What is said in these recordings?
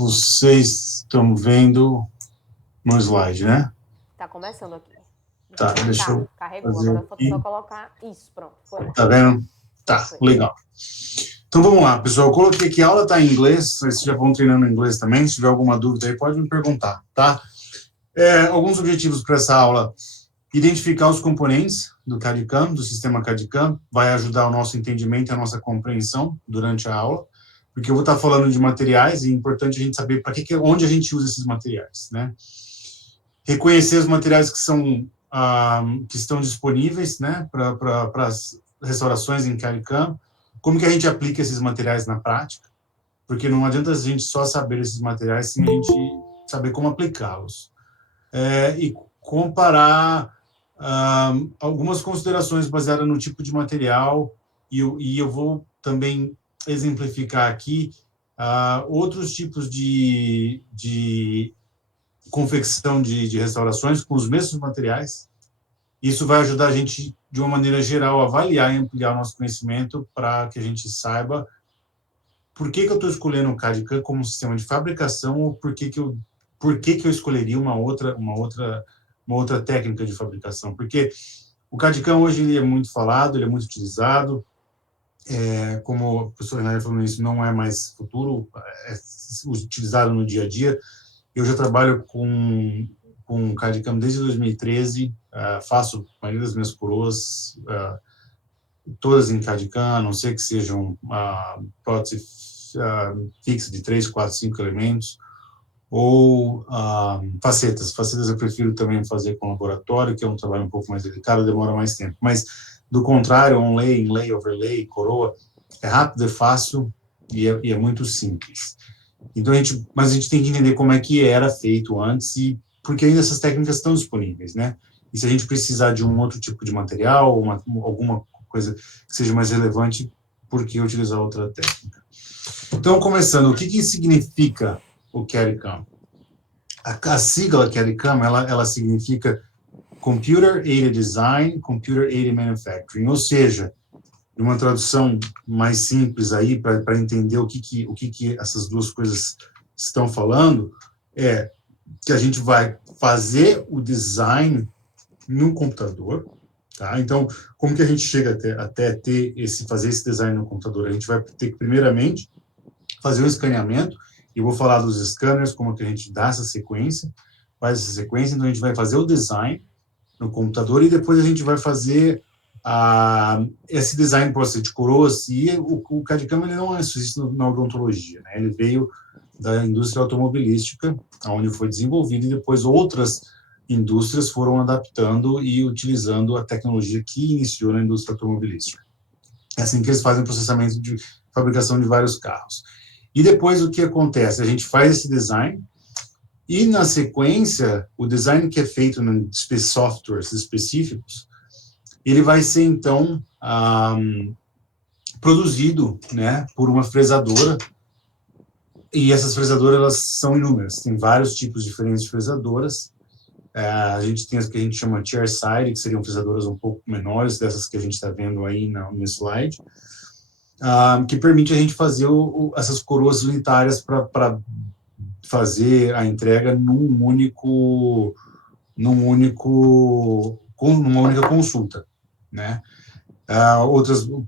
vocês estão vendo meu slide, né? Tá começando aqui. Tá, deixa eu Carregou, fazer agora falta aqui. só colocar isso, pronto. Foi. Tá vendo? Tá, legal. Então vamos lá, pessoal. Eu coloquei aqui, a aula tá em inglês, vocês já vão treinando em inglês também. Se tiver alguma dúvida aí, pode me perguntar, tá? Alguns objetivos para essa aula: identificar os componentes do CAD/CAM, do sistema CAD/CAM, vai ajudar o nosso entendimento e a nossa compreensão durante a aula, porque eu vou estar falando de materiais e é importante a gente saber para onde a gente usa esses materiais, né? Reconhecer os materiais que estão disponíveis, né, para as restaurações em CAD/CAM, como que a gente aplica esses materiais na prática, porque não adianta a gente só saber esses materiais sem a gente saber como aplicá-los. E comparar algumas considerações baseadas no tipo de material, e eu vou também exemplificar aqui outros tipos de confecção de restaurações com os mesmos materiais. Isso vai ajudar a gente, de uma maneira geral, a avaliar e ampliar o nosso conhecimento para que a gente saiba por que eu estou escolhendo o CAD/CAM como sistema de fabricação ou por que eu escolheria uma outra técnica de fabricação. Porque o CAD/CAM hoje ele é muito falado, ele é muito utilizado, como o professor Renato falou isso, não é mais futuro, é utilizado no dia a dia. Eu já trabalho com CAD/CAM desde 2013, faço a maioria das minhas coroas, todas em CAD/CAM, a não ser que sejam prótese fixa de 3, 4, 5 elementos, ou facetas. Facetas eu prefiro também fazer com laboratório, que é um trabalho um pouco mais delicado, demora mais tempo. Mas, do contrário, onlay, inlay, overlay, coroa, é rápido, é fácil e é muito simples. Então, mas a gente tem que entender como é que era feito antes e porque ainda essas técnicas estão disponíveis, né? E se a gente precisar de um outro tipo de material, alguma coisa que seja mais relevante, por que utilizar outra técnica? Então, começando, o que significa o CAD/CAM? A sigla CAD/CAM, ela significa Computer Aided Design, Computer Aided Manufacturing, ou seja, uma tradução mais simples aí, para entender o que essas duas coisas estão falando, é que a gente vai fazer o design no computador, tá? Então, como que a gente chega até fazer esse design no computador? A gente vai ter que, primeiramente, fazer o escaneamento, e eu vou falar dos scanners, como que a gente dá essa sequência, faz essa sequência, então a gente vai fazer o design no computador, e depois a gente vai fazer esse design pode ser de coroas, e o CAD/CAM ele não existe na odontologia, né? Ele veio da indústria automobilística, onde foi desenvolvido, e depois outras indústrias foram adaptando e utilizando a tecnologia que iniciou na indústria automobilística. É assim que eles fazem o processamento de fabricação de vários carros. E depois o que acontece? A gente faz esse design, e na sequência, o design que é feito em softwares específicos, ele vai ser, então, produzido, né, por uma fresadora, e essas fresadoras, elas são inúmeras, tem vários tipos diferentes de fresadoras. A gente tem as que a gente chama chairside, que seriam fresadoras um pouco menores, dessas que a gente está vendo aí no slide, que permite a gente fazer essas coroas unitárias para fazer a entrega numa única consulta, né?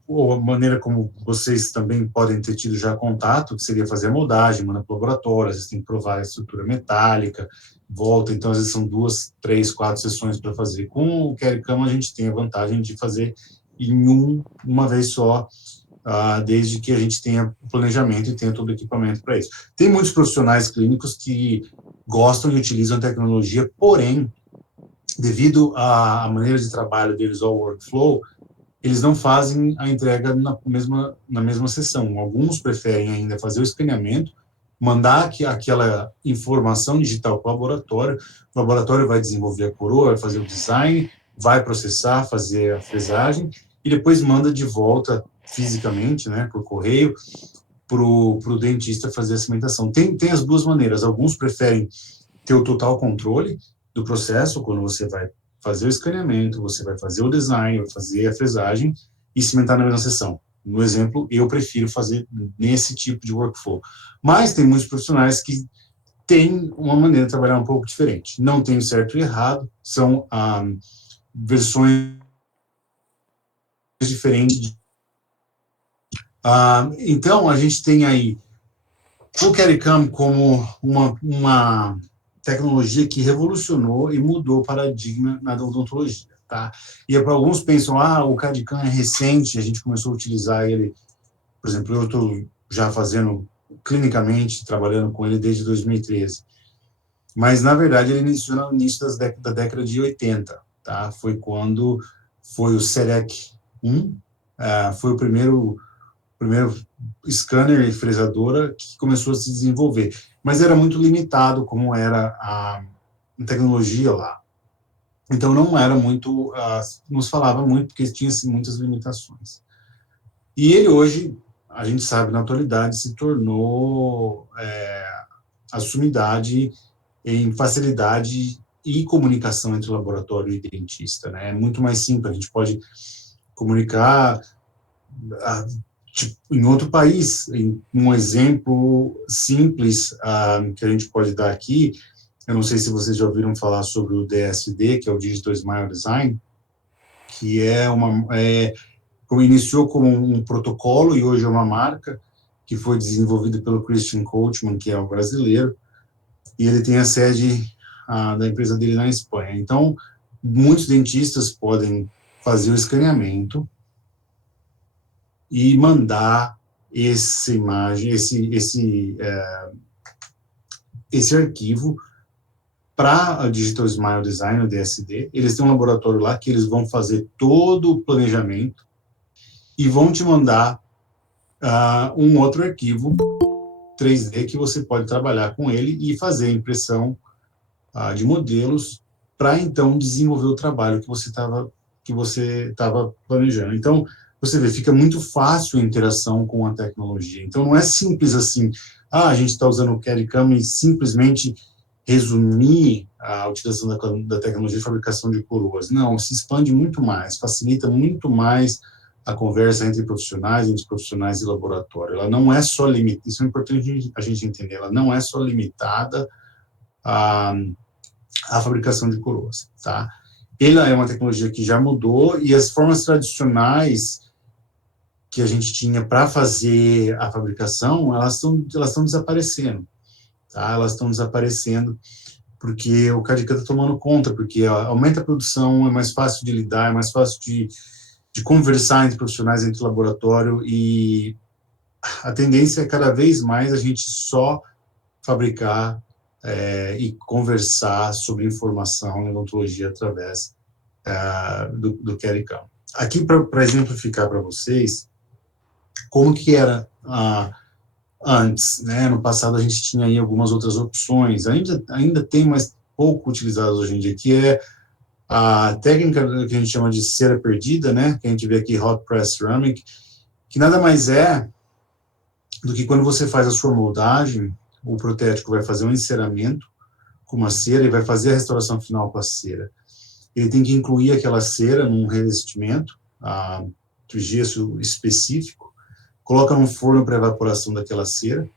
Ou a maneira como vocês também podem ter tido já contato, que seria fazer a moldagem, mandar para o laboratório, às vezes tem que provar a estrutura metálica, volta, então às vezes são 2, 3, 4 sessões para fazer. Com o CAD/CAM a gente tem a vantagem de fazer em uma vez só, desde que a gente tenha o planejamento e tenha todo o equipamento para isso. Tem muitos profissionais clínicos que gostam e utilizam a tecnologia, porém, devido à maneira de trabalho deles, ao workflow, eles não fazem a entrega na mesma sessão. Alguns preferem ainda fazer o escaneamento, mandar aquela informação digital para o laboratório vai desenvolver a coroa, vai fazer o design, vai processar, fazer a fresagem, e depois manda de volta fisicamente, né, por correio, para o dentista fazer a cimentação. Tem as duas maneiras. Alguns preferem ter o total controle do processo, quando você vai fazer o escaneamento, você vai fazer o design, vai fazer a fresagem e cimentar na mesma sessão. no exemplo, eu prefiro fazer nesse tipo de workflow. Mas tem muitos profissionais que têm uma maneira de trabalhar um pouco diferente. Não tem certo e errado, são versões diferentes. Então, a gente tem aí o CAD/CAM como uma tecnologia que revolucionou e mudou o paradigma na odontologia, tá? E para alguns pensam, o CAD/CAM é recente, a gente começou a utilizar ele, por exemplo, eu estou já fazendo clinicamente, trabalhando com ele desde 2013. Mas, na verdade, ele iniciou no início da década de 80, tá? Foi quando foi o CEREC 1, foi o primeiro scanner e fresadora que começou a se desenvolver. Mas era muito limitado como era a tecnologia lá. Então, não era muito, nos falava muito, porque tinha muitas limitações. E ele hoje, a gente sabe, na atualidade, se tornou a sumidade em facilidade e comunicação entre o laboratório e o dentista, né? É muito mais simples, a gente pode comunicar tipo, em outro país. Um exemplo simples que a gente pode dar aqui, eu não sei se vocês já ouviram falar sobre o DSD, que é o Digital Smile Design, que iniciou como um protocolo e hoje é uma marca que foi desenvolvida pelo Christian Coachman, que é um brasileiro, e ele tem a sede da empresa dele na Espanha. Então, muitos dentistas podem fazer o escaneamento e mandar essa imagem, esse arquivo para a Digital Smile Design, o DSD. Eles têm um laboratório lá que eles vão fazer todo o planejamento e vão te mandar um outro arquivo 3D que você pode trabalhar com ele e fazer a impressão de modelos para, então, desenvolver o trabalho que você estava planejando. Então, você vê, fica muito fácil a interação com a tecnologia. Então, não é simples assim, a gente está usando o CAD/CAM e simplesmente resumir a utilização da tecnologia de fabricação de coroas. Não, se expande muito mais, facilita muito mais a conversa entre profissionais e laboratório. Ela não é só limitada, isso é importante a gente entender, ela não é só limitada à fabricação de coroas, tá? Ela é uma tecnologia que já mudou e as formas tradicionais que a gente tinha para fazer a fabricação, elas estão desaparecendo, tá? Elas estão desaparecendo porque o CAD/CAM está tomando conta, porque aumenta a produção, é mais fácil de lidar, é mais fácil de conversar entre profissionais, entre laboratório, e a tendência é cada vez mais a gente só fabricar e conversar sobre informação em odontologia através do CAD/CAM. Aqui, para exemplificar para vocês, como que era antes, né? No passado a gente tinha aí algumas outras opções, ainda tem, mas pouco utilizadas hoje em dia, que é a técnica que a gente chama de cera perdida, né? Que a gente vê aqui, Hot Press Ceramic, que nada mais é do que quando você faz a sua moldagem, o protético vai fazer um enceramento com uma cera e vai fazer a restauração final com a cera. Ele tem que incluir aquela cera num revestimento de gesso específico, coloca num forno para evaporação daquela cera,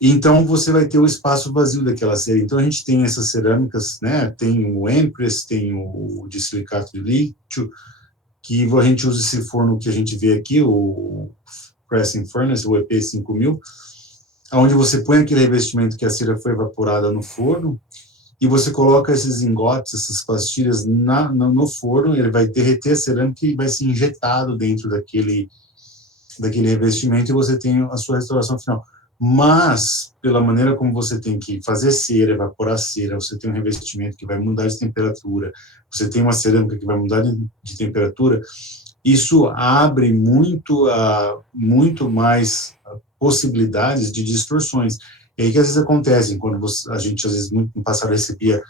e então você vai ter o espaço vazio daquela cera. Então a gente tem essas cerâmicas, né? Tem o Empress, tem o de silicato de lítio, que a gente usa esse forno que a gente vê aqui, o Pressing Furnace, o EP5000, onde você põe aquele revestimento que a cera foi evaporada no forno, e você coloca esses engotes, essas pastilhas no forno, ele vai derreter a cerâmica e vai ser injetado dentro daquele revestimento, e você tem a sua restauração final. Mas, pela maneira como você tem que fazer cera, evaporar cera, você tem um revestimento que vai mudar de temperatura, você tem uma cerâmica que vai mudar de temperatura, isso abre muito mais possibilidades de distorções. E aí que às vezes acontecem, quando a gente, às vezes, muito no passado recebia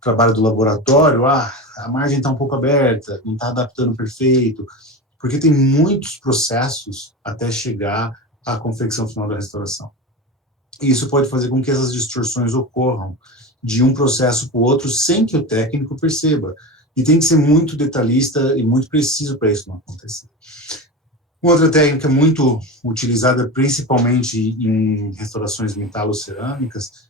trabalho do laboratório, a margem está um pouco aberta, não está adaptando perfeito, porque tem muitos processos até chegar à confecção final da restauração. E isso pode fazer com que essas distorções ocorram de um processo para o outro sem que o técnico perceba. E tem que ser muito detalhista e muito preciso para isso não acontecer. Outra técnica muito utilizada, principalmente em restaurações metalocerâmicas,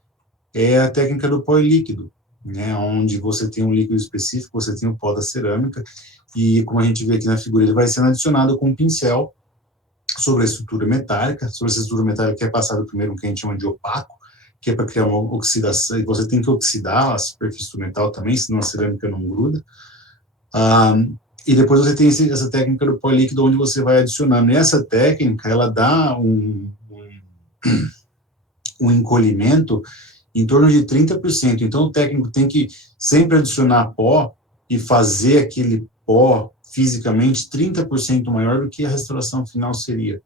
é a técnica do pó líquido, né, onde você tem um líquido específico, você tem o pó da cerâmica, e como a gente vê aqui na figura, ele vai sendo adicionado com um pincel sobre a estrutura metálica. Sobre essa estrutura metálica é passado primeiro o que a gente chama de opaco, que é para criar uma oxidação, e você tem que oxidar a superfície do metal também, senão a cerâmica não gruda. E depois você tem essa técnica do pó líquido, onde você vai adicionando. E essa técnica, ela dá um encolhimento em torno de 30%. Então, o técnico tem que sempre adicionar pó e fazer aquele pó fisicamente 30% maior do que a restauração final seria.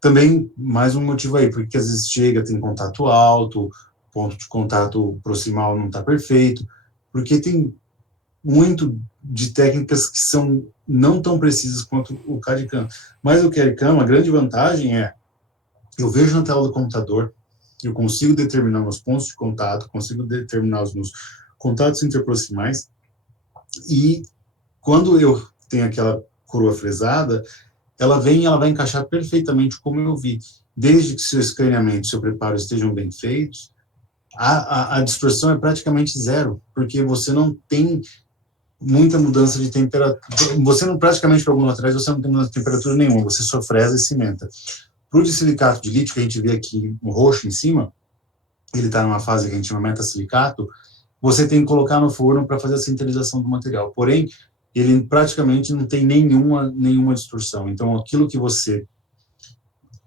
Também, mais um motivo aí, porque às vezes chega, tem contato alto, ponto de contato proximal não está perfeito, porque tem muito de técnicas que são não tão precisas quanto o CAD/CAM. Mas o CAD/CAM, a grande vantagem é, eu vejo na tela do computador, eu consigo determinar meus pontos de contato, consigo determinar os meus contatos interproximais, e quando eu tenho aquela coroa fresada, ela vai encaixar perfeitamente como eu vi. Desde que seu escaneamento, seu preparo estejam bem feitos, a distorção é praticamente zero, porque você não tem muita mudança de temperatura. Você não, praticamente, para alguns materiais, você não tem mudança de temperatura nenhuma, você só fresa e cimenta. Para o de silicato de lítio, que a gente vê aqui no roxo em cima, ele está numa fase que a gente chama metasilicato, você tem que colocar no forno para fazer a sintetização do material. Porém, ele praticamente não tem nenhuma distorção. Então, aquilo que você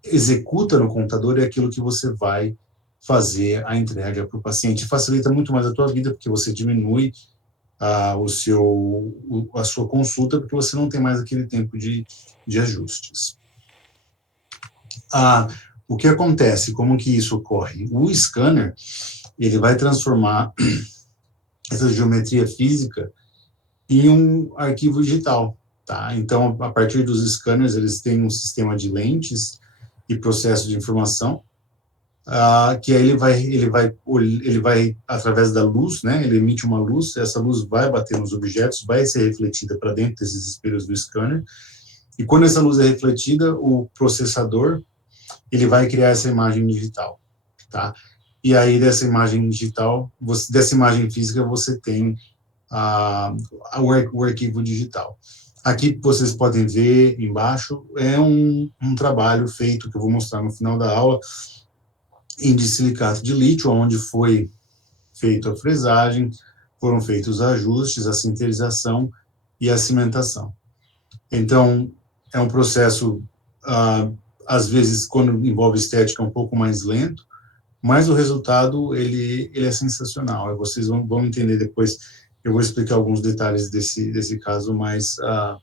executa no computador é aquilo que você vai fazer a entrega para o paciente. Facilita muito mais a tua vida, porque você diminui a sua consulta, porque você não tem mais aquele tempo de ajustes. O que acontece? Como que isso ocorre? O scanner, ele vai transformar essa geometria física em um arquivo digital, tá? Então, a partir dos scanners, eles têm um sistema de lentes e processo de informação, que aí ele vai através da luz, né? Ele emite uma luz, essa luz vai bater nos objetos, vai ser refletida para dentro desses espelhos do scanner, e quando essa luz é refletida, o processador, ele vai criar essa imagem digital, tá? E aí, dessa imagem digital, dessa imagem física, você tem o arquivo digital. Aqui vocês podem ver embaixo, é um trabalho feito, que eu vou mostrar no final da aula, em dissilicato de lítio, onde foi feita a fresagem, foram feitos os ajustes, a sinterização e a cimentação. Então, é um processo, às vezes, quando envolve estética, um pouco mais lento, mas o resultado, ele é sensacional. Vocês vão entender depois. Eu vou explicar alguns detalhes desse caso mais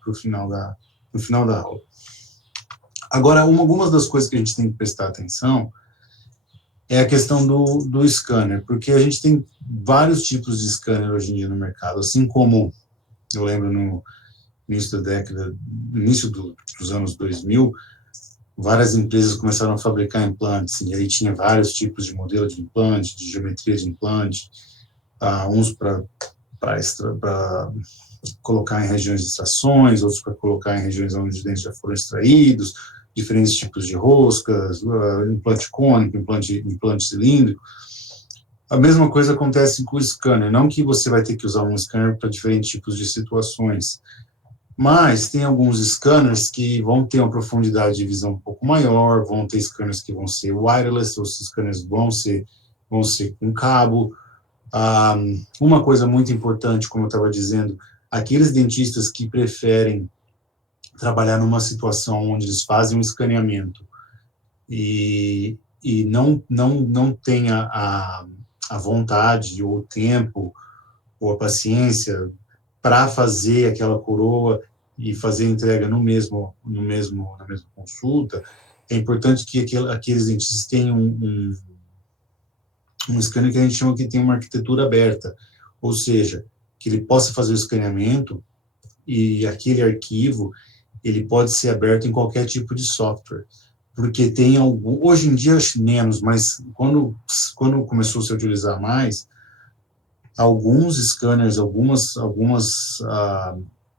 no final da aula. Agora, algumas das coisas que a gente tem que prestar atenção é a questão do scanner, porque a gente tem vários tipos de scanner hoje em dia no mercado, assim como eu lembro no início da década, no início dos anos 2000, várias empresas começaram a fabricar implantes, e aí tinha vários tipos de modelo de implante, de geometria de implante, uns para colocar em regiões de extrações, outros para colocar em regiões onde os dentes já foram extraídos, diferentes tipos de roscas, implante cônico, implante cilíndrico. A mesma coisa acontece com o scanner, não que você vai ter que usar um scanner para diferentes tipos de situações, mas tem alguns scanners que vão ter uma profundidade de visão um pouco maior, vão ter scanners que vão ser wireless, os scanners vão ser com cabo. Uma coisa muito importante, como eu estava dizendo, aqueles dentistas que preferem trabalhar numa situação onde eles fazem um escaneamento e não tem a vontade, ou o tempo, ou a paciência para fazer aquela coroa e fazer a entrega na mesma consulta, é importante que aqueles dentistas tenham um scanner que a gente chama que tem uma arquitetura aberta, ou seja, que ele possa fazer o escaneamento e aquele arquivo, ele pode ser aberto em qualquer tipo de software, porque tem hoje em dia acho menos, mas quando começou a se utilizar mais, alguns scanners, algumas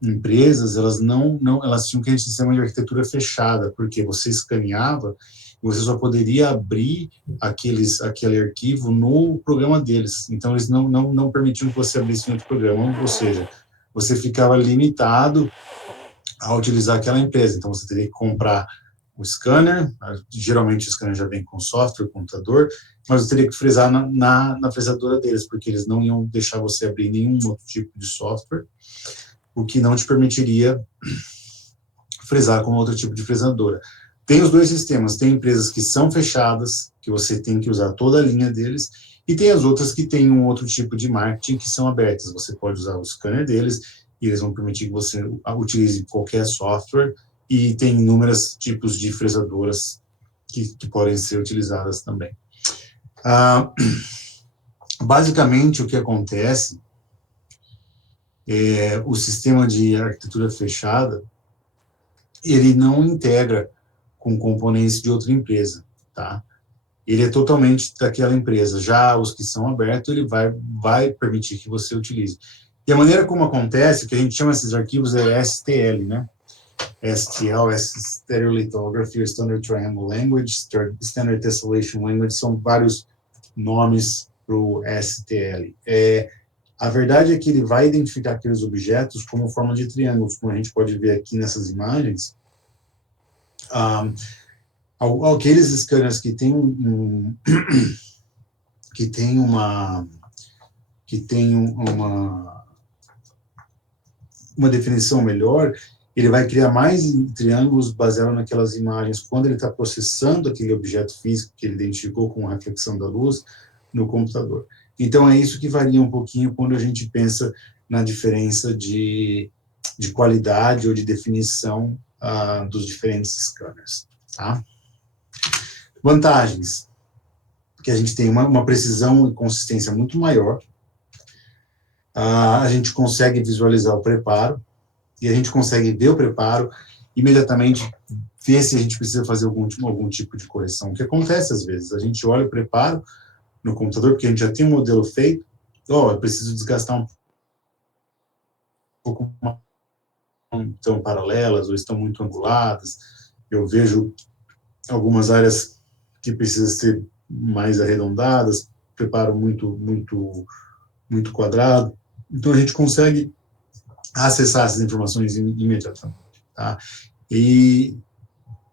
empresas, elas elas tinham que a gente chama de arquitetura fechada, porque você escaneava e você só poderia abrir aquele arquivo no programa deles. Então, eles não permitiam que você abrisse em outro programa, ou seja, você ficava limitado a utilizar aquela empresa. Então, você teria que comprar o scanner, geralmente o scanner já vem com software, computador, mas você teria que frisar na fresadora deles, porque eles não iam deixar você abrir nenhum outro tipo de software, o que não te permitiria frisar com outro tipo de fresadora. Tem os dois sistemas, tem empresas que são fechadas, que você tem que usar toda a linha deles, e tem as outras que têm um outro tipo de marketing que são abertas. Você pode usar o scanner deles, e eles vão permitir que você utilize qualquer software, e tem inúmeros tipos de fresadoras que podem ser utilizadas também. Basicamente, o que acontece é o sistema de arquitetura fechada, ele não integra com componentes de outra empresa, tá? Ele é totalmente daquela empresa. Já os que são abertos, ele vai permitir que você utilize. E a maneira como acontece, o que a gente chama esses arquivos é STL, né? STL, Stereo Lithography, Standard Triangle Language, Standard Tessellation Language, são vários nomes para o STL. A verdade é que ele vai identificar aqueles objetos como forma de triângulos, como a gente pode ver aqui nessas imagens. Aqueles scanners que tem uma definição melhor, ele vai criar mais triângulos baseado naquelas imagens quando ele está processando aquele objeto físico que ele identificou com a reflexão da luz no computador. Então, é isso que varia um pouquinho quando a gente pensa na diferença de qualidade ou de definição dos diferentes scanners, tá? Vantagens, que a gente tem uma precisão e consistência muito maior, a gente consegue visualizar o preparo, e a gente consegue ver o preparo, imediatamente ver se a gente precisa fazer algum tipo de correção. O que acontece às vezes, a gente olha o preparo no computador, porque a gente já tem um modelo feito, eu preciso desgastar um pouco mais, estão paralelas, ou estão muito anguladas, eu vejo algumas áreas que precisam ser mais arredondadas, preparo muito quadrado, então a gente consegue acessar essas informações imediatamente, tá? E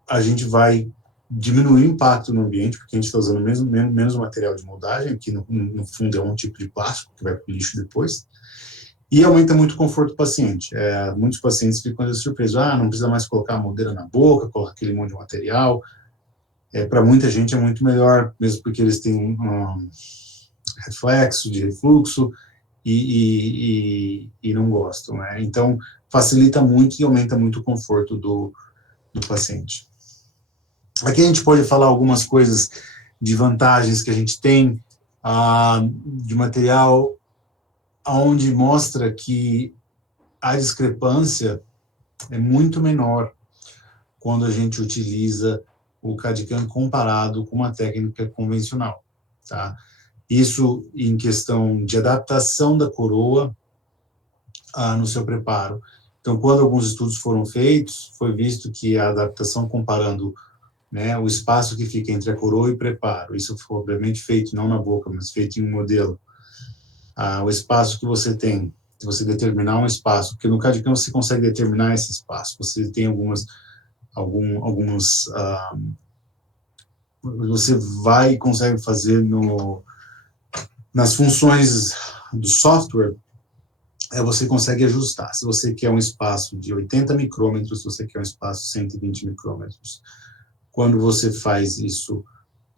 a gente vai diminuir o impacto no ambiente, porque a gente está usando menos material de moldagem, que no fundo é um tipo de plástico que vai para o lixo depois, e aumenta muito o conforto do paciente. Muitos pacientes ficam surpresos, não precisa mais colocar a moldeira na boca, colocar aquele monte de material. Para muita gente é muito melhor, mesmo porque eles têm um reflexo de refluxo, e não gostam, né? Então, facilita muito e aumenta muito o conforto do paciente. Aqui a gente pode falar algumas coisas de vantagens que a gente tem de material, onde mostra que a discrepância é muito menor quando a gente utiliza o CAD/CAM comparado com uma técnica convencional, tá? Isso em questão de adaptação da coroa no seu preparo. Então, quando alguns estudos foram feitos, foi visto que a adaptação comparando, né, o espaço que fica entre a coroa e o preparo, isso foi obviamente feito não na boca, mas feito em um modelo. O espaço que você tem, se você determinar um espaço, porque no CAD/CAM você consegue determinar esse espaço, você tem você vai e consegue fazer nas funções do software, você consegue ajustar. Se você quer um espaço de 80 micrômetros, se você quer um espaço de 120 micrômetros. Quando você faz isso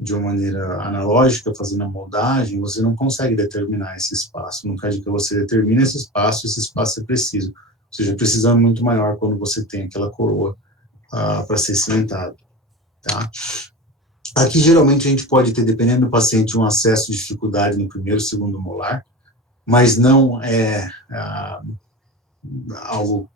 de uma maneira analógica, fazendo a moldagem, você não consegue determinar esse espaço. No caso que você determina esse espaço é preciso. Ou seja, precisão muito maior quando você tem aquela coroa para ser cimentada, tá? Aqui, geralmente, a gente pode ter, dependendo do paciente, um acesso de dificuldade no primeiro, segundo molar, mas não é algo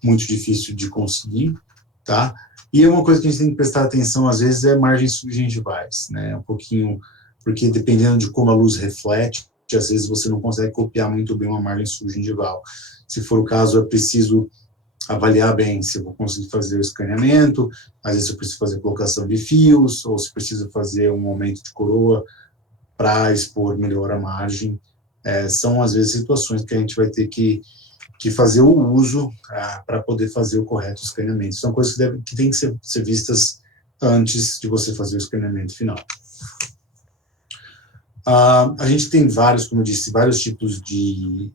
muito difícil de conseguir, tá? E uma coisa que a gente tem que prestar atenção, às vezes, é margens subgengivais, né? Um pouquinho, porque dependendo de como a luz reflete, às vezes você não consegue copiar muito bem uma margem subgingival. Se for o caso, é preciso avaliar bem se eu vou conseguir fazer o escaneamento, às vezes eu preciso fazer colocação de fios, ou se preciso fazer um aumento de coroa para expor melhor a margem. São, às vezes, situações que a gente vai ter que fazer o uso para poder fazer o correto escaneamento. São coisas que têm que ser vistas antes de você fazer o escaneamento final. A gente tem vários, como eu disse, vários tipos de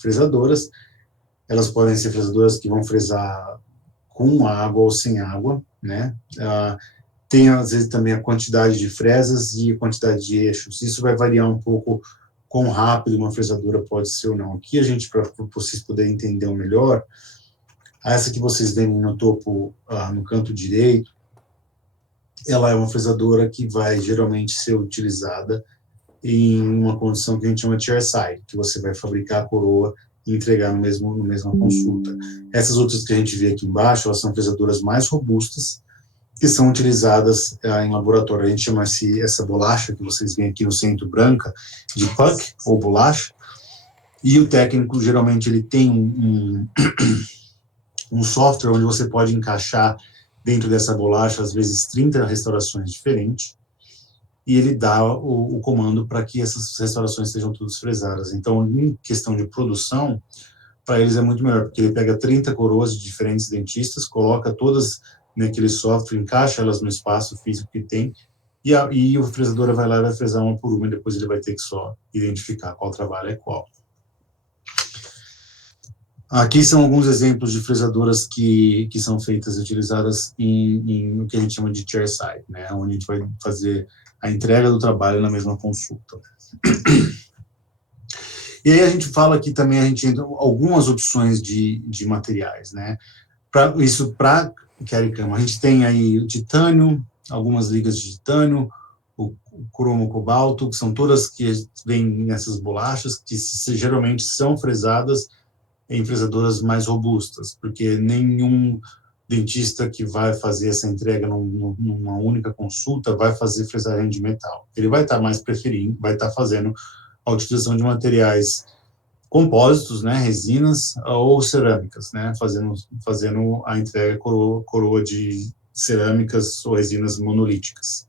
fresadoras. Elas podem ser fresadoras que vão fresar com água ou sem água, né? Tem, às vezes, também a quantidade de fresas e a quantidade de eixos. Isso vai variar um pouco quão rápido uma fresadora pode ser ou não. Aqui, para vocês poderem entender melhor, essa que vocês veem no topo, no canto direito, ela é uma fresadora que vai geralmente ser utilizada em uma condição que a gente chama de chairside, que você vai fabricar a coroa e entregar no mesma consulta. Essas outras que a gente vê aqui embaixo, elas são fresadoras mais robustas, que são utilizadas em laboratório. A gente chama essa bolacha que vocês veem aqui no centro, branca, de puck, ou bolacha, e o técnico, geralmente, ele tem um software onde você pode encaixar dentro dessa bolacha, às vezes, 30 restaurações diferentes, e ele dá o comando para que essas restaurações sejam todas fresadas. Então, em questão de produção, para eles é muito melhor, porque ele pega 30 coroas de diferentes dentistas, coloca todas naquele software, encaixa elas no espaço físico que tem, e o fresador vai lá e vai fresar uma por uma, e depois ele vai ter que só identificar qual trabalho é qual. Aqui são alguns exemplos de fresadoras que são feitas e utilizadas no que a gente chama de chairside, né, onde a gente vai fazer a entrega do trabalho na mesma consulta. E aí a gente fala aqui também, a gente entra algumas opções de materiais, né, para CAD/CAM. A gente tem aí o titânio, algumas ligas de titânio, o cromo cobalto, que são todas que vêm nessas bolachas, que geralmente são fresadas em fresadoras mais robustas, porque nenhum dentista que vai fazer essa entrega numa única consulta vai fazer fresagem de metal. Ele vai estar mais preferindo, vai estar fazendo a utilização de materiais compósitos, né, resinas ou cerâmicas, né, fazendo a entrega coroa de cerâmicas ou resinas monolíticas.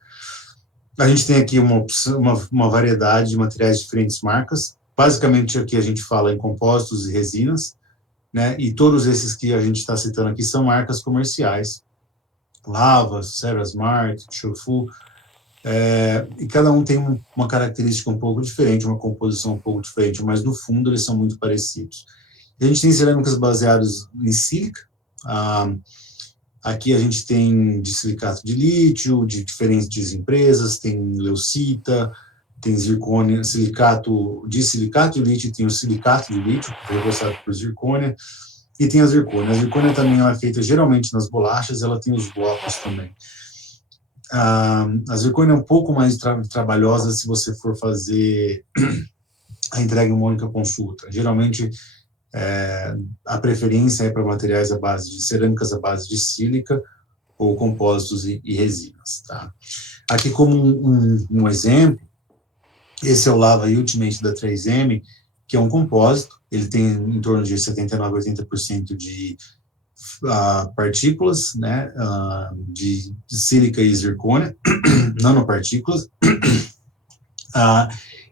A gente tem aqui uma variedade de materiais de diferentes marcas. Basicamente, aqui a gente fala em compósitos e resinas, né, e todos esses que a gente está citando aqui são marcas comerciais. Lava, Cerasmart, Shofu, e cada um tem uma característica um pouco diferente, uma composição um pouco diferente, mas no fundo eles são muito parecidos. A gente tem cerâmicas baseadas em sílica. Aqui a gente tem de silicato de lítio, de diferentes empresas, tem leucita, tem zircônia, silicato de lítio, tem o silicato de lítio, reforçado por zircônia, e tem a zircônia. A zircônia também ela é feita geralmente nas bolachas, ela tem os blocos também. A zircônia é um pouco mais trabalhosa se você for fazer a entrega em uma única consulta. Geralmente, a preferência é para materiais à base de cerâmicas à base de sílica ou compósitos e resinas. Tá? Aqui, como um exemplo, esse é o Lava Ultimate da 3M, que é um compósito, ele tem em torno de 79% a 80% de partículas, né, de sílica e zircônia, nanopartículas,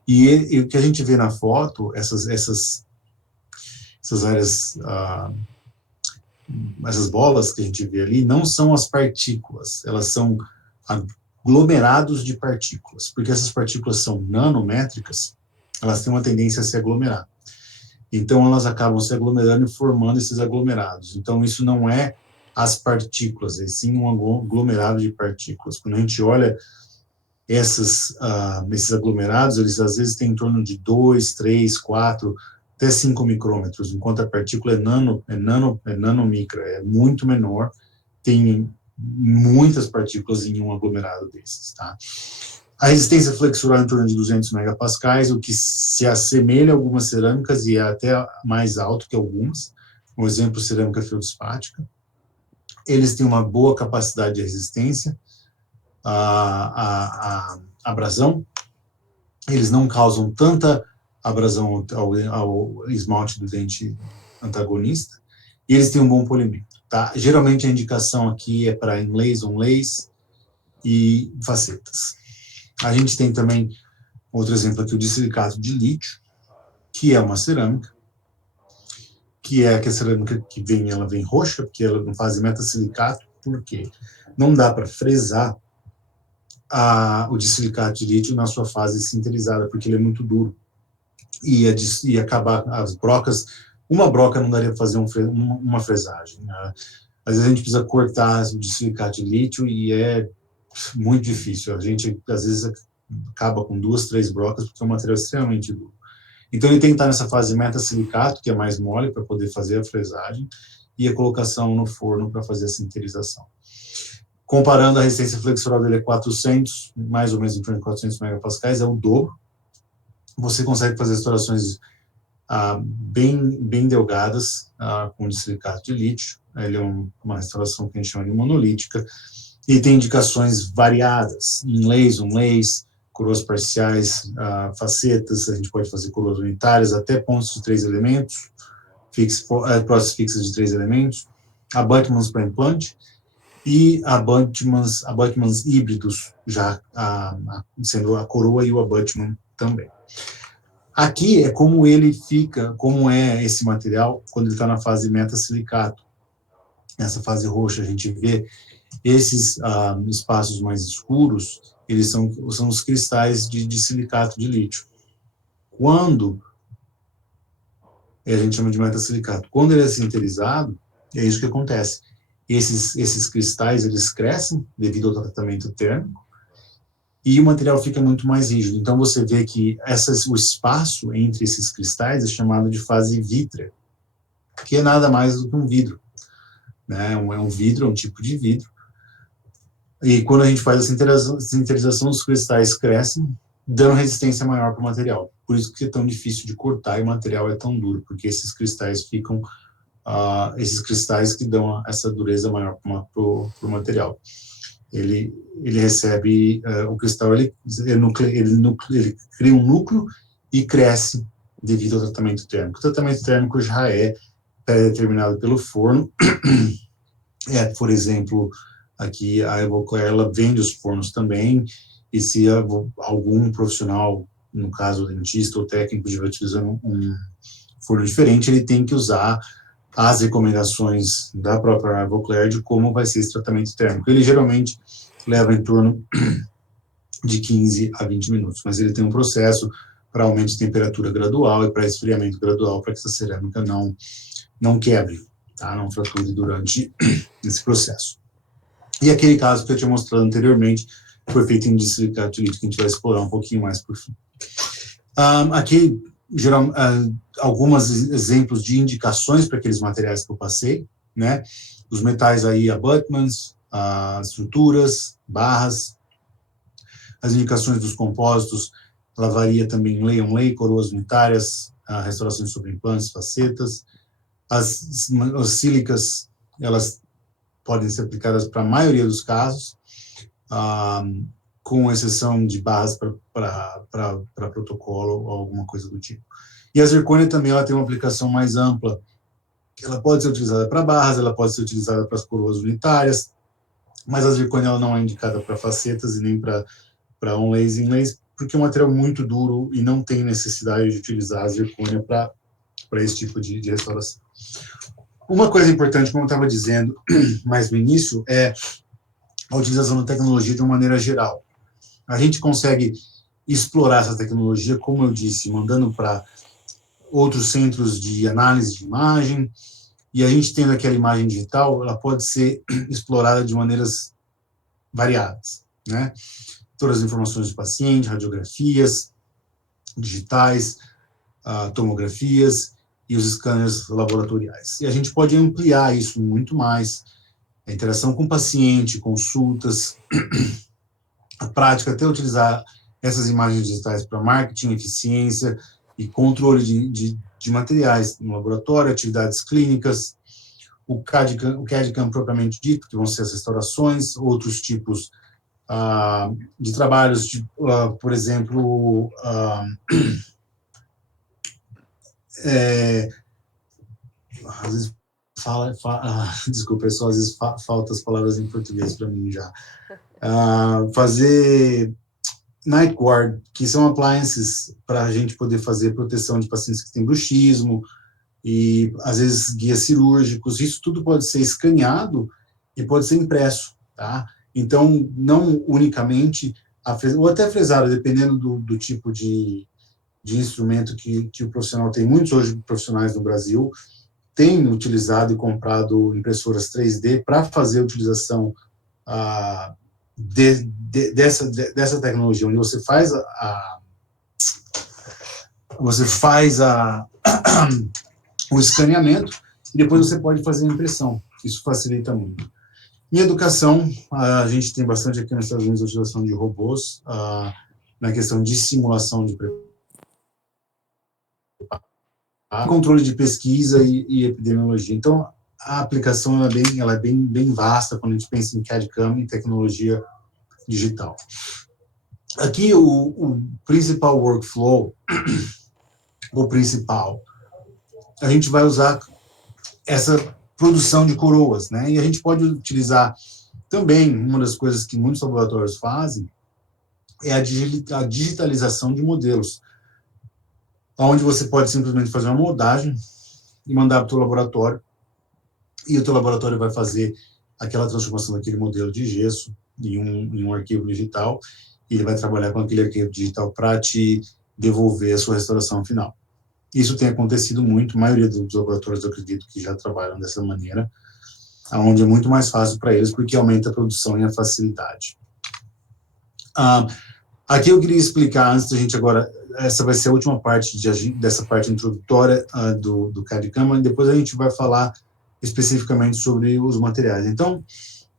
e o que a gente vê na foto, essas áreas, essas bolas que a gente vê ali, não são as partículas, elas são aglomerados de partículas, porque essas partículas são nanométricas, elas têm uma tendência a se aglomerar. Então, elas acabam se aglomerando e formando esses aglomerados. Então, isso não é as partículas, é sim um aglomerado de partículas. Quando a gente olha esses aglomerados, eles às vezes têm em torno de 2, 3, 4, até 5 micrômetros, enquanto a partícula é nanomicra, é muito menor, tem muitas partículas em um aglomerado desses, tá? A resistência flexural é em torno de 200 megapascais, o que se assemelha a algumas cerâmicas e é até mais alto que algumas. Um exemplo, cerâmica feldspática. Eles têm uma boa capacidade de resistência à abrasão eles não causam tanta abrasão ao esmalte do dente antagonista, e eles têm um bom polimento. Tá? Geralmente a indicação aqui é para inlays, onlays e facetas. A gente tem também outro exemplo aqui, o de silicato de lítio, que é uma cerâmica, que é a cerâmica que ela vem roxa, porque ela não faz metasilicato, porque não dá para fresar o de silicato de lítio na sua fase sinterizada, porque ele é muito duro. E acabar as brocas, uma broca não daria para fazer uma fresagem. Né? Às vezes a gente precisa cortar o de silicato de lítio e é muito difícil. A gente, às vezes, acaba com 2, 3 brocas, porque é um material extremamente duro. Então, ele tem que estar nessa fase de metasilicato, que é mais mole, para poder fazer a fresagem, e a colocação no forno para fazer a sinterização. Comparando, a resistência flexural dele é 400, mais ou menos em torno de 400 megapascais, é o dobro. Você consegue fazer restaurações bem delgadas com silicato de lítio. Ele é uma restauração que a gente chama de monolítica, e tem indicações variadas, inlays, onlays, coroas parciais, facetas, a gente pode fazer coroas unitárias, até pontos de 3 elementos, próteses fixas de 3 elementos, abutments para implante, e abutments híbridos, já sendo a coroa e o abutment também. Aqui é como ele fica, como é esse material quando ele está na fase metasilicato. Nessa fase roxa a gente vê esses espaços mais escuros, eles são os cristais de silicato de lítio. Quando a gente chama de metasilicato, quando ele é sinterizado, é isso que acontece. Esses cristais, eles crescem devido ao tratamento térmico, e o material fica muito mais rígido. Então, você vê que o espaço entre esses cristais é chamado de fase vítrea, que é nada mais do que um vidro. Né? É um vidro, é um tipo de vidro. E quando a gente faz a sinterização, os cristais crescem, dando resistência maior para o material. Por isso que é tão difícil de cortar e o material é tão duro, porque esses cristais ficam, esses cristais que dão essa dureza maior para o material. Ele recebe, o cristal, ele cria um núcleo e cresce devido ao tratamento térmico. O tratamento térmico já é pré-determinado pelo forno. Por exemplo, aqui a Evoclair, ela vende os fornos também, e se algum profissional, no caso o dentista ou técnico, estiver utilizando um forno diferente, ele tem que usar as recomendações da própria Evoclair de como vai ser esse tratamento térmico. Ele geralmente leva em torno de 15 a 20 minutos, mas ele tem um processo para aumento de temperatura gradual e para esfriamento gradual, para que essa cerâmica não quebre, tá? Não frature durante esse processo. E aquele caso que eu tinha mostrado anteriormente foi feito em silicato de lítio, que a gente vai explorar um pouquinho mais por fim. Aqui, alguns exemplos de indicações para aqueles materiais que eu passei, né? Os metais aí, abutments, estruturas, barras. As indicações dos compósitos, ela varia também em lay on lay, coroas unitárias, restaurações sobre implantes, facetas. As sílicas, elas podem ser aplicadas para a maioria dos casos, com exceção de barras para protocolo ou alguma coisa do tipo. E a zircônia também, ela tem uma aplicação mais ampla. Ela pode ser utilizada para barras, ela pode ser utilizada para as coroas unitárias, mas a zircônia ela não é indicada para facetas e nem para onlays e inlays, porque é um material muito duro e não tem necessidade de utilizar a zircônia para esse tipo de restauração. Uma coisa importante, como eu estava dizendo mais no início, é a utilização da tecnologia de uma maneira geral. A gente consegue explorar essa tecnologia, como eu disse, mandando para outros centros de análise de imagem, e a gente tendo aquela imagem digital, ela pode ser explorada de maneiras variadas, né? Todas as informações do paciente, radiografias digitais, tomografias e os scanners laboratoriais. E a gente pode ampliar isso muito mais, a interação com o paciente, consultas, a prática, até utilizar essas imagens digitais para marketing, eficiência e controle de materiais no laboratório, atividades clínicas, o CAD-CAM propriamente dito, que vão ser as restaurações, outros tipos de trabalhos, por exemplo, às vezes desculpa, pessoal, às vezes faltam as palavras em português para mim já. Fazer night guard, que são appliances para a gente poder fazer proteção de pacientes que têm bruxismo e, às vezes, guias cirúrgicos. Isso tudo pode ser escaneado e pode ser impresso, tá? Então, não unicamente, ou até fresado, dependendo do tipo de instrumento que o profissional tem. Muitos hoje profissionais no Brasil têm utilizado e comprado impressoras 3D para fazer a utilização dessa tecnologia, onde você faz o escaneamento e depois você pode fazer a impressão. Isso facilita muito. Em educação, a gente tem bastante aqui nos Estados Unidos a utilização de robôs, na questão de simulação de controle de pesquisa e epidemiologia. Então, a aplicação ela é bem vasta quando a gente pensa em CAD/CAM e tecnologia digital. Aqui, o principal workflow, a gente vai usar essa produção de coroas, né? E a gente pode utilizar também, uma das coisas que muitos laboratórios fazem, é a digitalização de modelos, onde você pode simplesmente fazer uma moldagem e mandar para o teu laboratório, e o teu laboratório vai fazer aquela transformação daquele modelo de gesso em um arquivo digital, e ele vai trabalhar com aquele arquivo digital para te devolver a sua restauração final. Isso tem acontecido muito, a maioria dos laboratórios, eu acredito, que já trabalham dessa maneira, onde é muito mais fácil para eles, porque aumenta a produção e a facilidade. Aqui eu queria explicar, antes da gente agora, essa vai ser a última parte dessa parte introdutória do CAD/CAM, e depois a gente vai falar especificamente sobre os materiais. Então,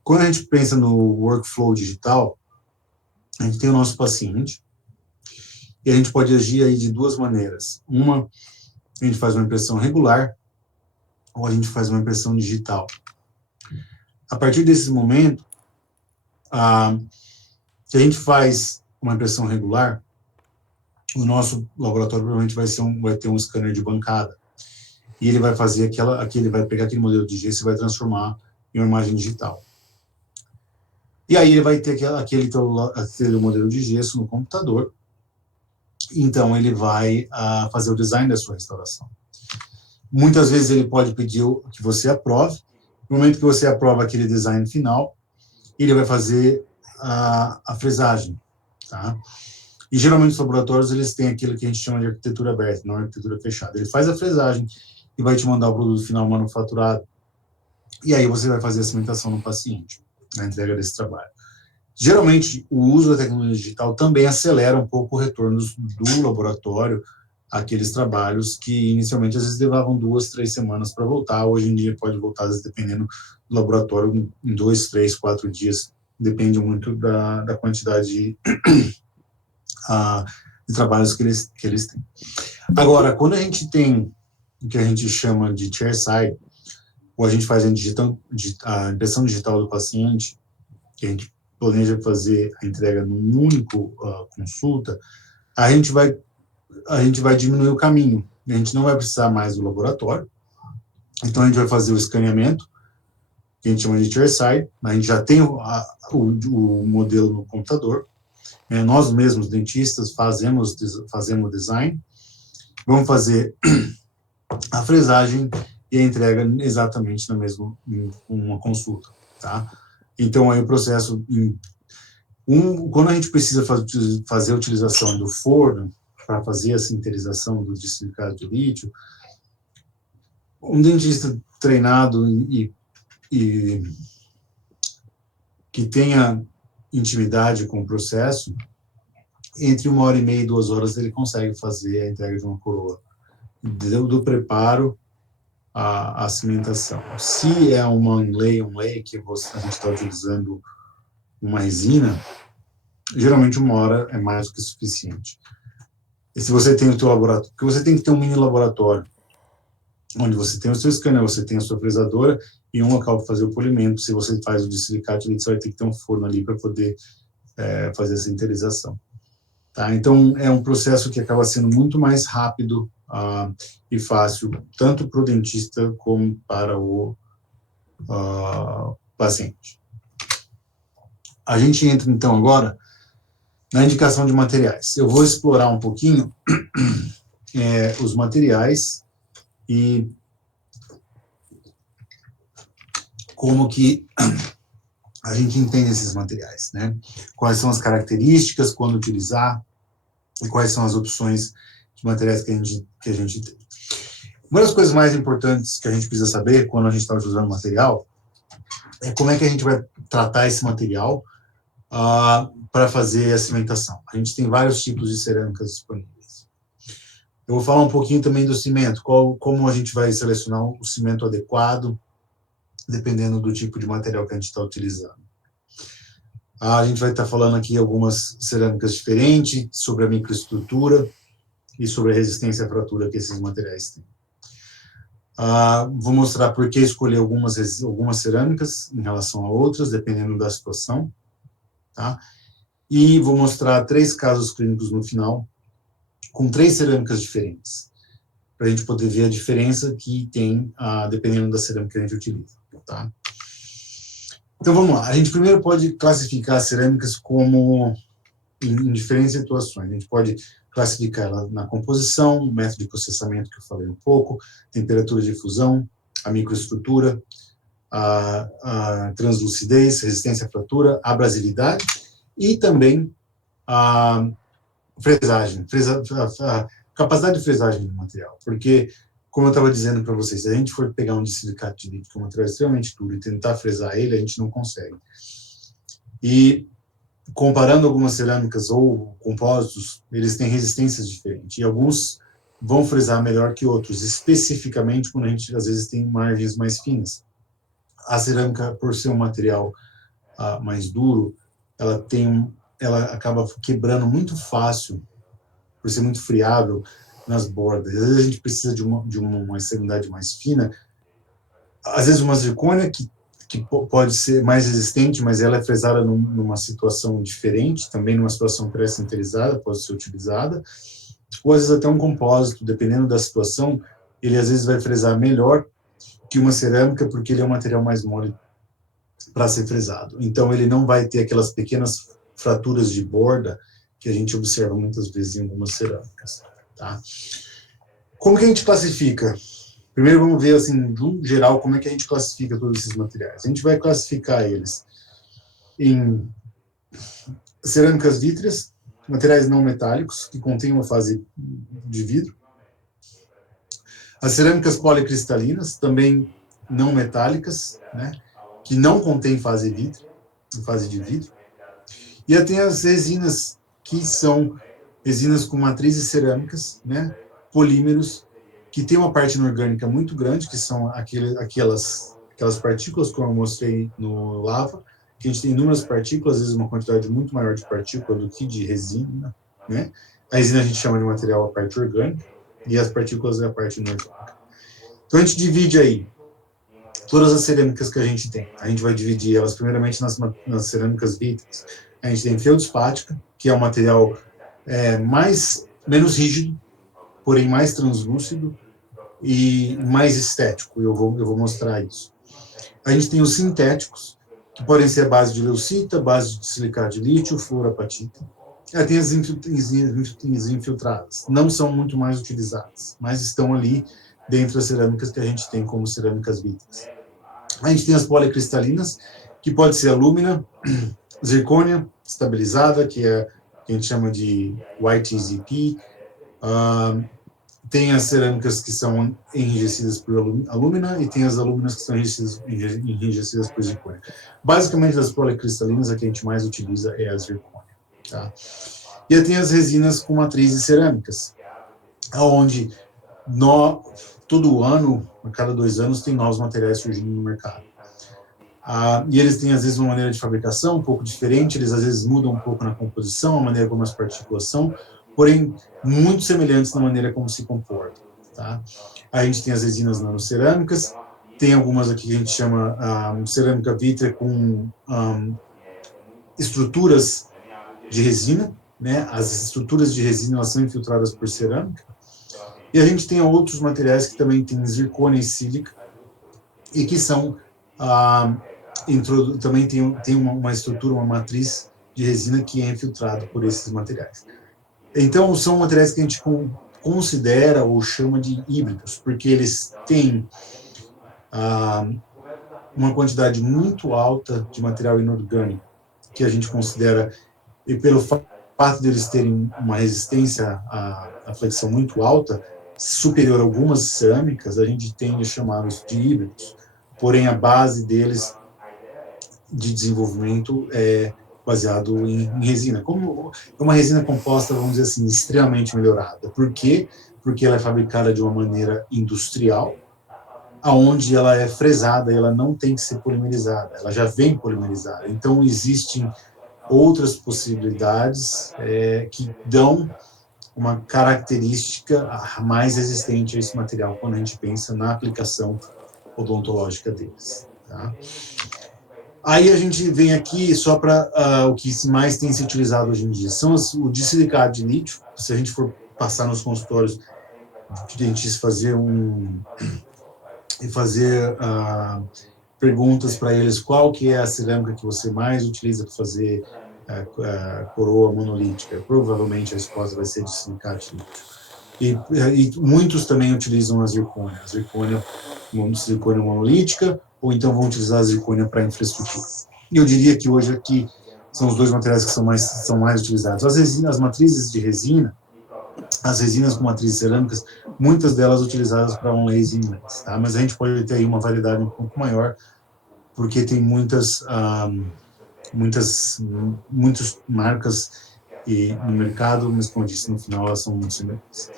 quando a gente pensa no workflow digital, a gente tem o nosso paciente, e a gente pode agir aí de duas maneiras. Uma, a gente faz uma impressão regular, ou a gente faz uma impressão digital. A partir desse momento, se a gente faz uma impressão regular, o nosso laboratório provavelmente vai ter um scanner de bancada, e ele vai fazer ele vai pegar aquele modelo de gesso e vai transformar em uma imagem digital. E aí ele vai ter aquele modelo de gesso no computador, então ele vai fazer o design da sua restauração. Muitas vezes ele pode pedir que você aprove. No momento que você aprova aquele design final, ele vai fazer a fresagem, tá? E geralmente os laboratórios, eles têm aquilo que a gente chama de arquitetura aberta, não arquitetura fechada. Ele faz a fresagem e vai te mandar o produto final manufaturado. E aí você vai fazer a cimentação no paciente, na entrega desse trabalho. Geralmente, o uso da tecnologia digital também acelera um pouco o retorno do laboratório àqueles trabalhos que inicialmente às vezes levavam 2, 3 semanas para voltar. Hoje em dia pode voltar, às vezes, dependendo do laboratório, em 2, 3, 4 dias. Depende muito da quantidade de trabalhos que eles têm. Agora, quando a gente tem o que a gente chama de chairside, ou a gente faz a impressão digital do paciente, que a gente planeja fazer a entrega num único consulta, a gente vai diminuir o caminho. A gente não vai precisar mais do laboratório. Então, a gente vai fazer o escaneamento, que a gente chama de chairside. A gente já tem o modelo no computador. Nós mesmos, dentistas, fazemos o design. Vamos fazer a fresagem e a entrega exatamente na mesma uma consulta, tá? Então, aí o processo, quando a gente precisa fazer a utilização do forno para fazer a sinterização do disilicado de lítio, um dentista treinado e que tenha intimidade com o processo, entre 1h30 e 2 horas ele consegue fazer a entrega de uma coroa, do preparo à cimentação. Se é um lay que a gente está utilizando uma resina, geralmente 1 hora é mais do que suficiente. E se você tem o teu laboratório, porque você tem que ter um mini laboratório, onde você tem o seu scanner, você tem a sua fresadora e um local para fazer o polimento. Se você faz o disilicate, você vai ter que ter um forno ali para poder fazer essa interização. Tá? Então, é um processo que acaba sendo muito mais rápido e fácil, tanto para o dentista como para o paciente. A gente entra, então, agora na indicação de materiais. Eu vou explorar um pouquinho os materiais e como que a gente entende esses materiais, né? Quais são as características, quando utilizar, e quais são as opções de materiais que a gente tem. Uma das coisas mais importantes que a gente precisa saber quando a gente está utilizando material é como é que a gente vai tratar esse material para fazer a cimentação. A gente tem vários tipos de cerâmicas disponíveis. Eu vou falar um pouquinho também do cimento, como a gente vai selecionar o cimento adequado, dependendo do tipo de material que a gente está utilizando. A gente vai estar falando aqui algumas cerâmicas diferentes, sobre a microestrutura e sobre a resistência à fratura que esses materiais têm. Vou mostrar por que escolher algumas cerâmicas em relação a outras, dependendo da situação. Tá? E vou mostrar 3 casos clínicos no final, com 3 cerâmicas diferentes, para a gente poder ver a diferença que tem, dependendo da cerâmica que a gente utiliza. Tá? Então, vamos lá. A gente primeiro pode classificar as cerâmicas como em diferentes situações. A gente pode classificar ela na composição, método de processamento, que eu falei um pouco, temperatura de fusão, a microestrutura, a translucidez, resistência à fratura, abrasividade e também a fresagem, a capacidade de fresagem do material. Porque, como eu estava dizendo para vocês, se a gente for pegar um silicato de lítio, que é um material extremamente duro, e tentar fresar ele, a gente não consegue. E, comparando algumas cerâmicas ou compósitos, eles têm resistências diferentes. E alguns vão fresar melhor que outros, especificamente quando a gente, às vezes, tem margens mais finas. A cerâmica, por ser um material mais duro, ela acaba quebrando muito fácil, por ser muito friável nas bordas. Às vezes a gente precisa de uma extremidade mais fina, às vezes uma zircônia que pode ser mais resistente, mas ela é fresada numa situação diferente, também numa situação pré-sinterizada, pode ser utilizada, ou às vezes até um compósito, dependendo da situação, ele às vezes vai fresar melhor que uma cerâmica, porque ele é um material mais mole para ser fresado. Então, ele não vai ter aquelas pequenas fraturas de borda que a gente observa muitas vezes em algumas cerâmicas. Tá? Como que a gente classifica? Primeiro, vamos ver, assim, no geral, como é que a gente classifica todos esses materiais. A gente vai classificar eles em cerâmicas vítreas, materiais não metálicos, que contêm uma fase de vidro. As cerâmicas policristalinas, também não metálicas, né, que não contêm fase de vidro. E tem as resinas, que são resinas com matrizes cerâmicas, né, polímeros, que tem uma parte inorgânica muito grande, que são aquelas partículas que eu mostrei no lava, que a gente tem inúmeras partículas, às vezes uma quantidade muito maior de partícula do que de resina, né? A resina a gente chama de material a parte orgânica, e as partículas é a parte inorgânica. Então a gente divide aí todas as cerâmicas que a gente tem. A gente vai dividir elas primeiramente nas cerâmicas vítreas. A gente tem feldspática, que é um material menos rígido, porém mais translúcido e mais estético. Eu vou mostrar isso. A gente tem os sintéticos, que podem ser a base de leucita, base de silicato de lítio, fluorapatita. Tem as infiltradas. Não são muito mais utilizadas, mas estão ali dentro das cerâmicas que a gente tem como cerâmicas vítreas. A gente tem as policristalinas, que pode ser alúmina, zircônia estabilizada, que a gente chama de YTZP. Tem as cerâmicas que são enrijecidas por alúmina e tem as alúminas que são enrijecidas por zircônia. Basicamente, das policristalinas, a que a gente mais utiliza é a zircônia. Tá? E tem as resinas com matrizes cerâmicas, onde todo ano, a cada 2 anos, tem novos materiais surgindo no mercado. E eles têm, às vezes, uma maneira de fabricação um pouco diferente, eles, às vezes, mudam um pouco na composição, a maneira como as partículas são, porém, muito semelhantes na maneira como se comportam. Tá? A gente tem as resinas nanocerâmicas, tem algumas aqui que a gente chama cerâmica vítrea com estruturas de resina, né? As estruturas de resina elas são infiltradas por cerâmica. E a gente tem outros materiais que também tem zircônia e sílica, e que são, também tem uma estrutura, uma matriz de resina que é infiltrada por esses materiais. Então, são materiais que a gente considera ou chama de híbridos, porque eles têm uma quantidade muito alta de material inorgânico, que a gente considera, e pelo fato deles terem uma resistência à flexão muito alta, superior a algumas cerâmicas, a gente tende a chamá-los de híbridos. Porém, a base deles de desenvolvimento é baseado em resina. Como é uma resina composta, vamos dizer assim, extremamente melhorada. Por quê? Porque ela é fabricada de uma maneira industrial, aonde ela é fresada, ela não tem que ser polimerizada, ela já vem polimerizada. Então, existem outras possibilidades que dão uma característica mais resistente a esse material quando a gente pensa na aplicação odontológica deles. Tá? Aí a gente vem aqui só para o que mais tem se utilizado hoje em dia. São o dissilicato de lítio. Se a gente for passar nos consultórios de dentistas fazer perguntas para eles, qual que é a cerâmica que você mais utiliza para fazer a coroa monolítica, provavelmente a resposta vai ser dissilicato de lítio. E muitos também utilizam a zircônia monolítica, ou então vão utilizar a zircônia para infraestrutura. E eu diria que hoje aqui são os dois materiais que são mais utilizados. As matrizes de resina, as resinas com matrizes cerâmicas, muitas delas utilizadas para onlays e inlays, tá? Mas a gente pode ter aí uma variedade um pouco maior, porque tem muitas marcas no mercado, mas como eu disse, no final elas são muito semelhantes.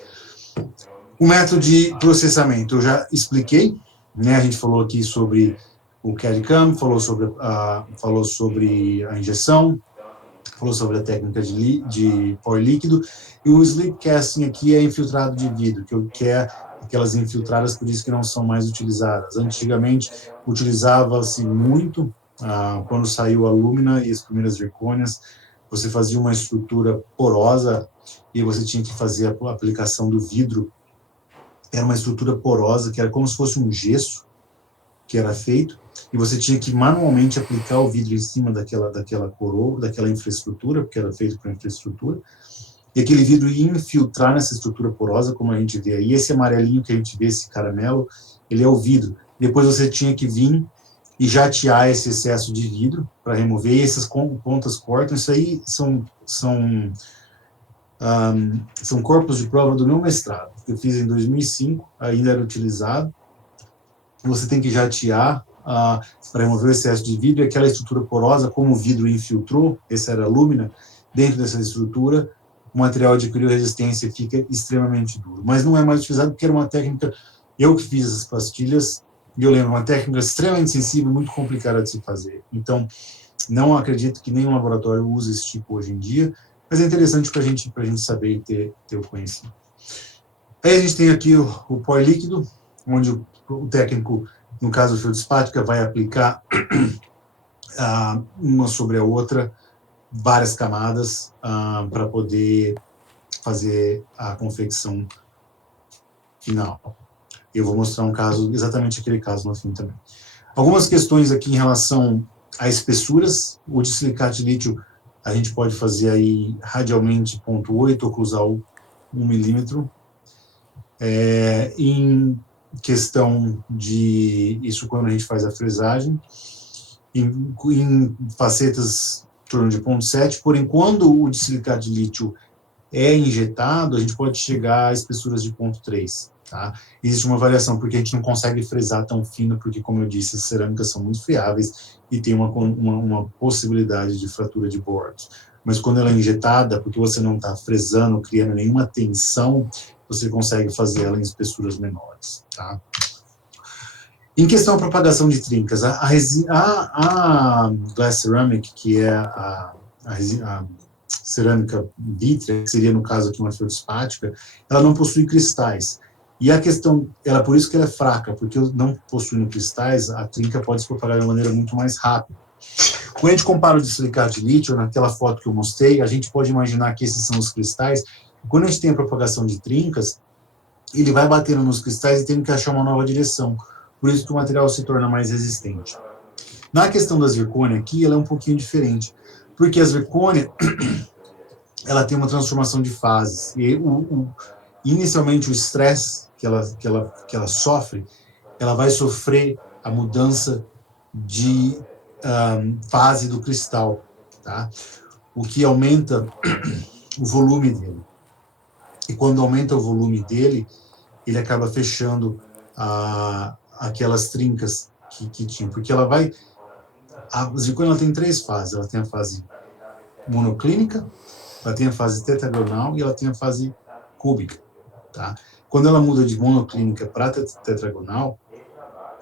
O método de processamento eu já expliquei, né? A gente falou aqui sobre o CAD/CAM, falou sobre a injeção, falou sobre a técnica de pó líquido, e o sleep casting aqui é infiltrado de vidro, que é aquelas infiltradas, por isso que não são mais utilizadas. Antigamente, utilizava-se muito, quando saiu a Lumina e as primeiras zircônias, você fazia uma estrutura porosa e você tinha que fazer a aplicação do vidro. Era uma estrutura porosa, que era como se fosse um gesso que era feito, e você tinha que manualmente aplicar o vidro em cima daquela coroa, daquela infraestrutura, porque era feito para infraestrutura, e aquele vidro ia infiltrar nessa estrutura porosa, como a gente vê aí. Esse amarelinho que a gente vê, esse caramelo, ele é o vidro. Depois você tinha que vir e jatear esse excesso de vidro para remover, e essas pontas cortam. Isso aí são corpos de prova do meu mestrado, que eu fiz em 2005, ainda era utilizado. Você tem que jatear para remover o excesso de vidro, e aquela estrutura porosa, como o vidro infiltrou, essa era a lúmina, dentro dessa estrutura, o material adquiriu resistência e fica extremamente duro. Mas não é mais utilizado porque era uma técnica, eu que fiz as pastilhas, e eu lembro, uma técnica extremamente sensível, muito complicada de se fazer. Então, não acredito que nenhum laboratório use esse tipo hoje em dia, mas é interessante para a gente saber e ter o conhecimento. Aí a gente tem aqui o pó líquido, onde o técnico, no caso do feldspática, vai aplicar uma sobre a outra, várias camadas, para poder fazer a confecção final. Eu vou mostrar um caso, exatamente aquele caso no fim também. Algumas questões aqui em relação a espessuras. O dissilicato de lítio a gente pode fazer aí radialmente 0,8 ou cruzar 1 milímetro. Em questão de isso quando a gente faz a fresagem, em facetas em torno de 0,7, porém quando o dissilicato de lítio é injetado, a gente pode chegar a espessuras de 0,3. Tá? Existe uma variação, porque a gente não consegue fresar tão fino, porque, como eu disse, as cerâmicas são muito friáveis e tem uma possibilidade de fratura de bordos. Mas quando ela é injetada, porque você não está fresando, criando nenhuma tensão, você consegue fazer ela em espessuras menores. Tá? Em questão da propagação de trincas, a glass ceramic, que é a cerâmica vítrea, que seria no caso aqui uma feldspática, ela não possui cristais. E a questão, por isso que ela é fraca, porque não possuindo cristais, a trinca pode se propagar de uma maneira muito mais rápida. Quando a gente compara o silicato de lítio, naquela foto que eu mostrei, a gente pode imaginar que esses são os cristais. Quando a gente tem a propagação de trincas, ele vai batendo nos cristais e tem que achar uma nova direção. Por isso que o material se torna mais resistente. Na questão da zircônia aqui, ela é um pouquinho diferente, porque a zircônia ela tem uma transformação de fases. E inicialmente o estresse que ela sofre, ela vai sofrer a mudança de fase do cristal, tá? O que aumenta o volume dele. E quando aumenta o volume dele, ele acaba fechando aquelas trincas que tinha, porque ela vai... A zircônia ela tem 3 fases. Ela tem a fase monoclínica, ela tem a fase tetragonal e ela tem a fase cúbica, tá? Quando ela muda de monoclínica para tetragonal,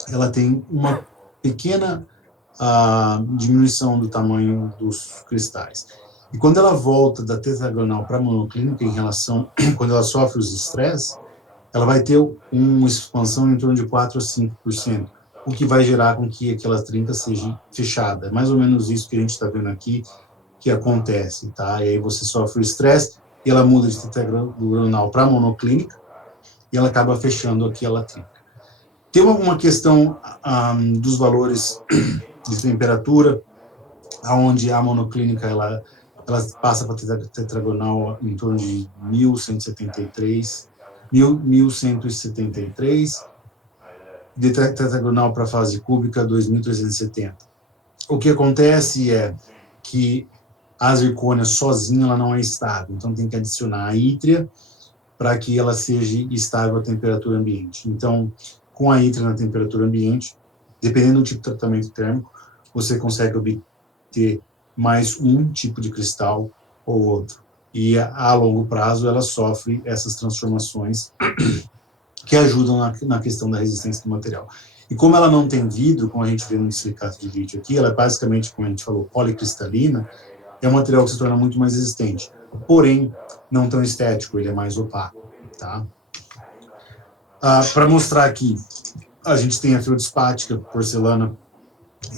ela tem uma pequena diminuição do tamanho dos cristais. E quando ela volta da tetragonal para monoclínica, em relação, quando ela sofre os estresses, ela vai ter uma expansão em torno de 4 a 5%, o que vai gerar com que aquela trinca seja fechada. É mais ou menos isso que a gente está vendo aqui, que acontece, tá? E aí você sofre o estresse, e ela muda de tetragonal para monoclínica, e ela acaba fechando aquela trinca. Tem uma questão dos valores de temperatura, onde a monoclínica ela passa para tetragonal em torno de 1173, de tetragonal para a fase cúbica 2370. O que acontece é que a zircônia sozinha ela não é estável, então tem que adicionar a ítria para que ela seja estável à temperatura ambiente. Então, com a ítria na temperatura ambiente, dependendo do tipo de tratamento térmico, você consegue obter mais um tipo de cristal ou outro. E a longo prazo ela sofre essas transformações que ajudam na questão da resistência do material. E como ela não tem vidro, como a gente vê no silicato de lítio aqui, ela é basicamente, como a gente falou, policristalina, é um material que se torna muito mais resistente. Porém, não tão estético, ele é mais opaco, tá? Para mostrar aqui, a gente tem a feldspática, porcelana,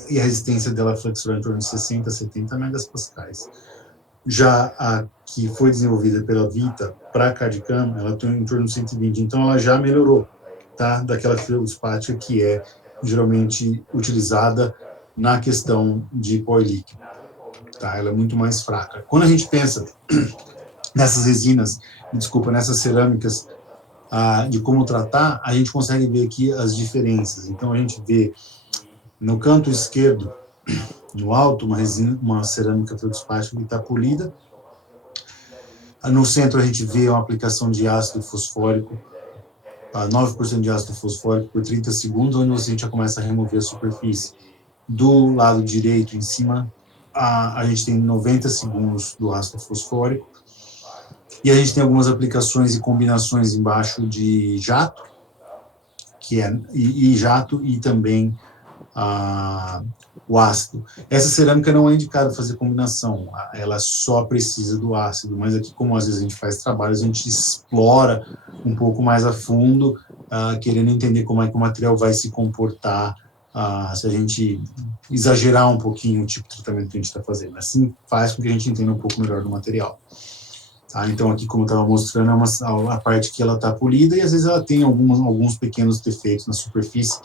e a resistência dela flexural em torno de 60 a 70 megapascais. Já a que foi desenvolvida pela Vita para a CAD/CAM, ela tem em torno de 120, então ela já melhorou, tá? Daquela feldspática que é geralmente utilizada na questão de pó líquido, tá? Ela é muito mais fraca. Quando a gente pensa nessas resinas, nessas cerâmicas, de como tratar, a gente consegue ver aqui as diferenças. Então a gente vê no canto esquerdo, no alto, uma cerâmica feldspática que está polida. No centro a gente vê uma aplicação de ácido fosfórico, 9% de ácido fosfórico por 30 segundos, onde a gente já começa a remover a superfície. Do lado direito, em cima, a gente tem 90 segundos do ácido fosfórico, e a gente tem algumas aplicações e combinações embaixo de jato, jato e também o ácido. Essa cerâmica não é indicada fazer combinação, ela só precisa do ácido, mas aqui, como às vezes a gente faz trabalhos, a gente explora um pouco mais a fundo, querendo entender como é que o material vai se comportar, se a gente exagerar um pouquinho o tipo de tratamento que a gente está fazendo. Assim faz com que a gente entenda um pouco melhor do material. Então aqui, como eu estava mostrando, é a parte que ela está polida, e às vezes ela tem alguns pequenos defeitos na superfície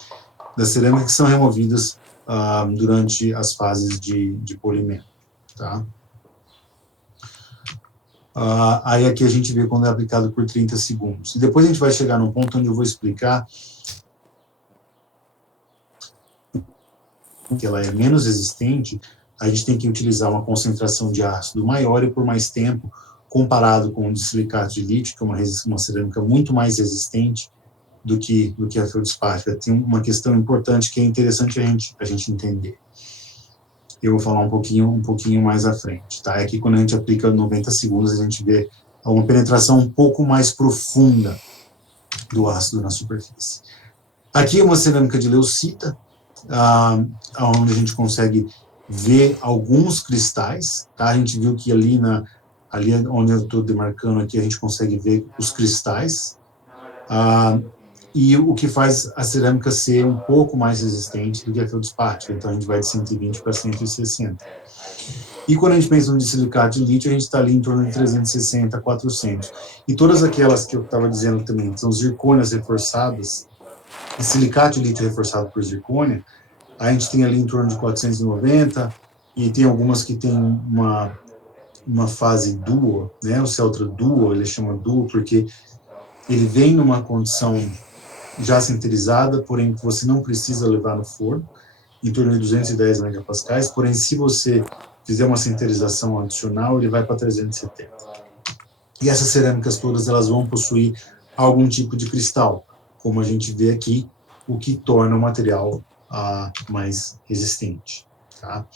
da cerâmica que são removidas durante as fases de polimento, tá? Aí aqui a gente vê quando é aplicado por 30 segundos. E depois a gente vai chegar num ponto onde eu vou explicar que ela é menos resistente, a gente tem que utilizar uma concentração de ácido maior e por mais tempo, comparado com o de silicato de lítio, que é uma cerâmica muito mais resistente do que a feldspática. Tem uma questão importante que é interessante a gente entender. Eu vou falar um pouquinho mais à frente, tá? Aqui, quando a gente aplica 90 segundos, a gente vê uma penetração um pouco mais profunda do ácido na superfície. Aqui é uma cerâmica de leucita, onde a gente consegue ver alguns cristais, tá? A gente viu que ali onde eu estou demarcando aqui, a gente consegue ver os cristais. e o que faz a cerâmica ser um pouco mais resistente do que a feldspática. Então, a gente vai de 120 para 160. E quando a gente pensa no de silicato de lítio, a gente está ali em torno de 360 a 400. E todas aquelas que eu estava dizendo também, são zircônias reforçadas, e silicato de lítio reforçado por zircônia, a gente tem ali em torno de 490, e tem algumas que tem uma fase duo, né? O Celtra duo, ele chama duo porque ele vem numa condição já sinterizada, porém que você não precisa levar no forno, em torno de 210 megapascais, porém se você fizer uma sinterização adicional, ele vai para 370. E essas cerâmicas todas, elas vão possuir algum tipo de cristal, como a gente vê aqui, o que torna o material mais resistente. Tá?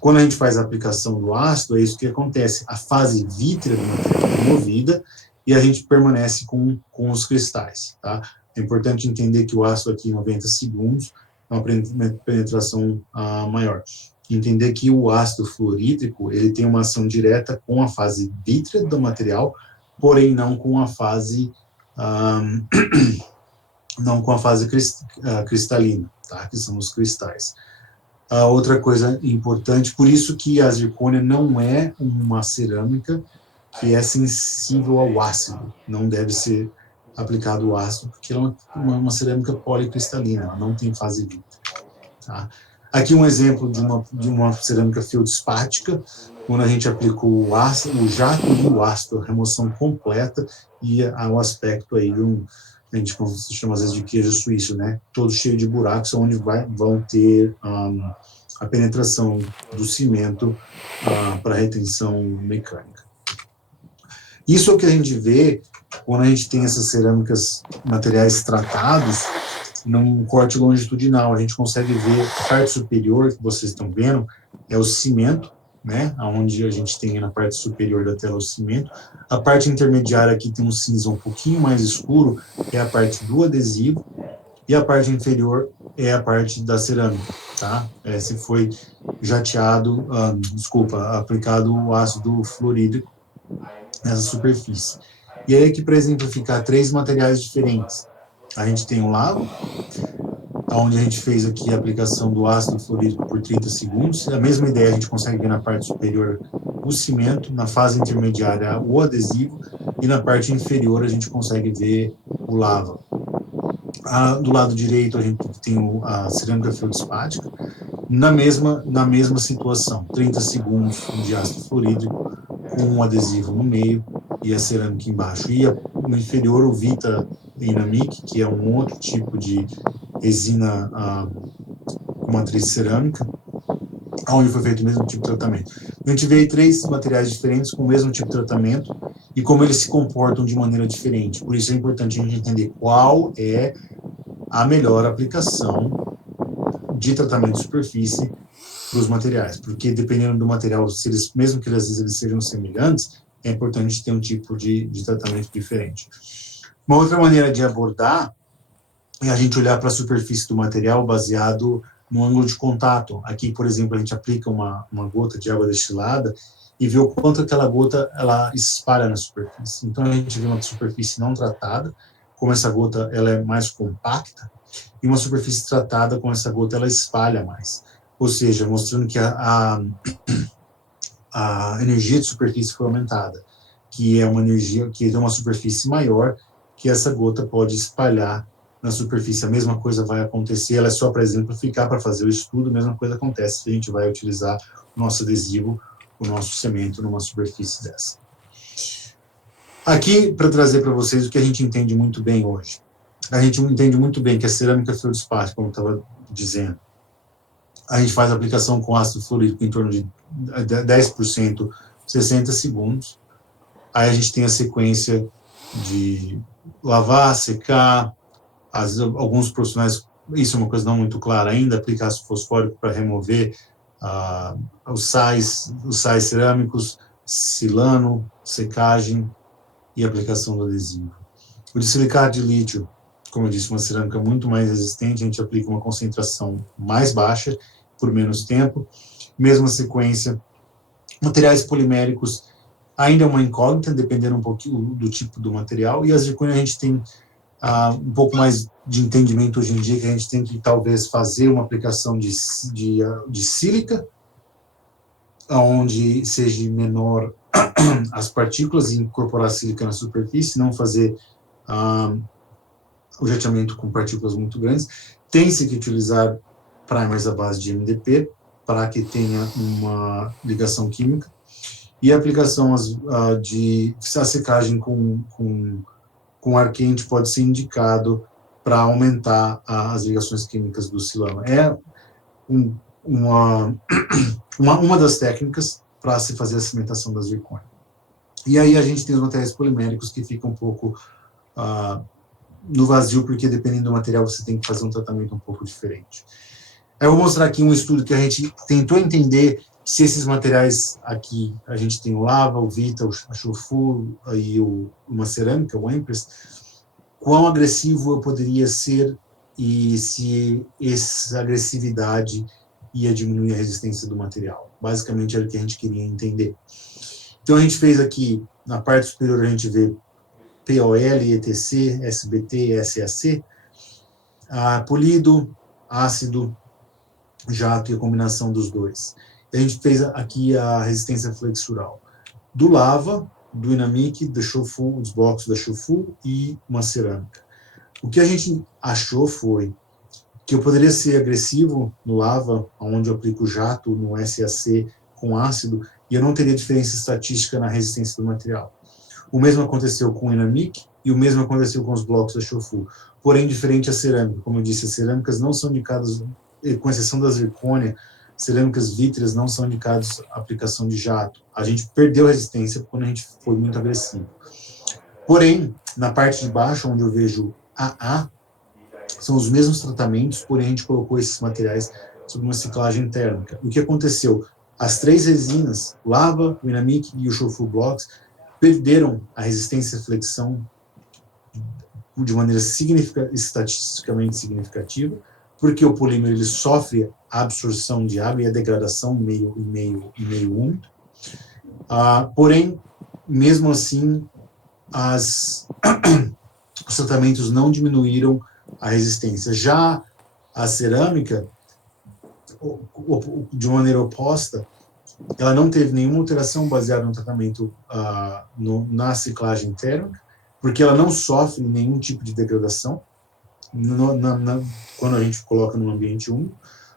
Quando a gente faz a aplicação do ácido, é isso que acontece. A fase vítrea do material é removida e a gente permanece com os cristais. Tá? É importante entender que o ácido aqui em 90 segundos é uma penetração maior. Entender que o ácido fluorídrico ele tem uma ação direta com a fase vítrea do material, porém não com a fase não com a fase cristalina, tá? Que são os cristais. Outra coisa importante, por isso que a zircônia não é uma cerâmica que é sensível ao ácido, não deve ser aplicado o ácido, porque ela é uma cerâmica policristalina, não tem fase vítrea. Tá? Aqui um exemplo de uma cerâmica feldspática, quando a gente aplicou o ácido, o jato e o ácido, a remoção completa e o aspecto aí a gente chama às vezes de queijo suíço, né? Todo cheio de buracos, onde vão ter a penetração do cimento para retenção mecânica. Isso é o que a gente vê quando a gente tem essas cerâmicas, materiais tratados, num corte longitudinal. A gente consegue ver a parte superior, que vocês estão vendo, é o cimento, né? Onde a gente tem na parte superior da tela o cimento. A parte intermediária aqui tem um cinza um pouquinho mais escuro, é a parte do adesivo, e a parte inferior é a parte da cerâmica, tá? Esse foi jateado, aplicado o ácido fluorídrico nessa superfície. E aí aqui para exemplificar 3 materiais diferentes. A gente tem o lava, onde a gente fez aqui a aplicação do ácido fluorídrico por 30 segundos. A mesma ideia a gente consegue ver na parte superior o cimento, na fase intermediária o adesivo, e na parte inferior a gente consegue ver o lava. Do lado direito a gente tem a cerâmica feldspática, na mesma situação, 30 segundos de ácido fluorídrico, com um adesivo no meio e a cerâmica embaixo. E no inferior o Vita Inamic, que é um outro tipo de resina com matriz cerâmica, onde foi feito o mesmo tipo de tratamento. A gente vê aí 3 materiais diferentes com o mesmo tipo de tratamento e como eles se comportam de maneira diferente. Por isso é importante a gente entender qual é a melhor aplicação de tratamento de superfície para os materiais, porque dependendo do material, se eles, mesmo que às vezes eles sejam semelhantes, é importante ter um tipo de tratamento diferente. Uma outra maneira de abordar é a gente olhar para a superfície do material baseado no ângulo de contato. Aqui, por exemplo, a gente aplica uma gota de água destilada e vê o quanto aquela gota ela espalha na superfície. Então, a gente vê uma superfície não tratada, como essa gota ela é mais compacta, e uma superfície tratada, com essa gota ela espalha mais. Ou seja, mostrando que a energia de superfície foi aumentada, que é uma energia que tem uma superfície maior, que essa gota pode espalhar na superfície. A mesma coisa vai acontecer, ela é só para exemplificar, para fazer o estudo, a mesma coisa acontece se a gente vai utilizar o nosso adesivo, o nosso cimento numa superfície dessa. Aqui, para trazer para vocês o que a gente entende muito bem hoje. A gente entende muito bem que a cerâmica feldspática, como eu estava dizendo, a gente faz a aplicação com ácido fluorídrico em torno de 10%, 60 segundos. Aí a gente tem a sequência de lavar, secar, alguns profissionais, isso é uma coisa não muito clara ainda, aplicar ácido fosfórico para remover os sais cerâmicos, silano, secagem e aplicação do adesivo. O de silicato de lítio, como eu disse, uma cerâmica muito mais resistente, a gente aplica uma concentração mais baixa por menos tempo, mesma sequência. Materiais poliméricos ainda é uma incógnita, dependendo um pouquinho do tipo do material, e a zircônia a gente tem um pouco mais de entendimento hoje em dia, que a gente tem que talvez fazer uma aplicação de sílica, onde seja menor as partículas e incorporar sílica na superfície, não fazer o jateamento com partículas muito grandes. Tem-se que utilizar primers à base de MDP para que tenha uma ligação química, e a aplicação de secagem com ar quente pode ser indicado para aumentar as ligações químicas do silano. É uma das técnicas para se fazer a cimentação da zircônia. E aí a gente tem os materiais poliméricos que ficam um pouco no vazio, porque dependendo do material você tem que fazer um tratamento um pouco diferente. Eu vou mostrar aqui um estudo que a gente tentou entender se esses materiais aqui, a gente tem o lava, o vita, a Shofu e uma cerâmica, o Empress, quão agressivo eu poderia ser e se essa agressividade ia diminuir a resistência do material. Basicamente era o que a gente queria entender. Então a gente fez aqui, na parte superior a gente vê POL, ETC, SBT, SAC, polido, ácido, jato e a combinação dos dois. A gente fez aqui a resistência flexural do lava, do Inamic, da Shofu, os blocos da Shofu e uma cerâmica. O que a gente achou foi que eu poderia ser agressivo no lava, onde eu aplico jato, no SAC com ácido, e eu não teria diferença estatística na resistência do material. O mesmo aconteceu com o Inamic e o mesmo aconteceu com os blocos da Shofu. Porém, diferente a cerâmica. Como eu disse, as cerâmicas não são indicadas, com exceção da zircônia, cerâmicas vítreas não são indicadas a aplicação de jato. A gente perdeu resistência quando a gente foi muito agressivo. Porém, na parte de baixo, onde eu vejo AA, são os mesmos tratamentos, porém a gente colocou esses materiais sob uma ciclagem térmica. O que aconteceu? As três resinas, lava, o Inamic e o Shofu Blocks, perderam a resistência à flexão de maneira estatisticamente significativa, porque o polímero ele sofre a absorção de água e a degradação meio úmido. Porém, mesmo assim, os tratamentos não diminuíram a resistência. Já a cerâmica, de maneira oposta, ela não teve nenhuma alteração baseada no tratamento na ciclagem térmica, porque ela não sofre nenhum tipo de degradação quando a gente coloca no ambiente úmido.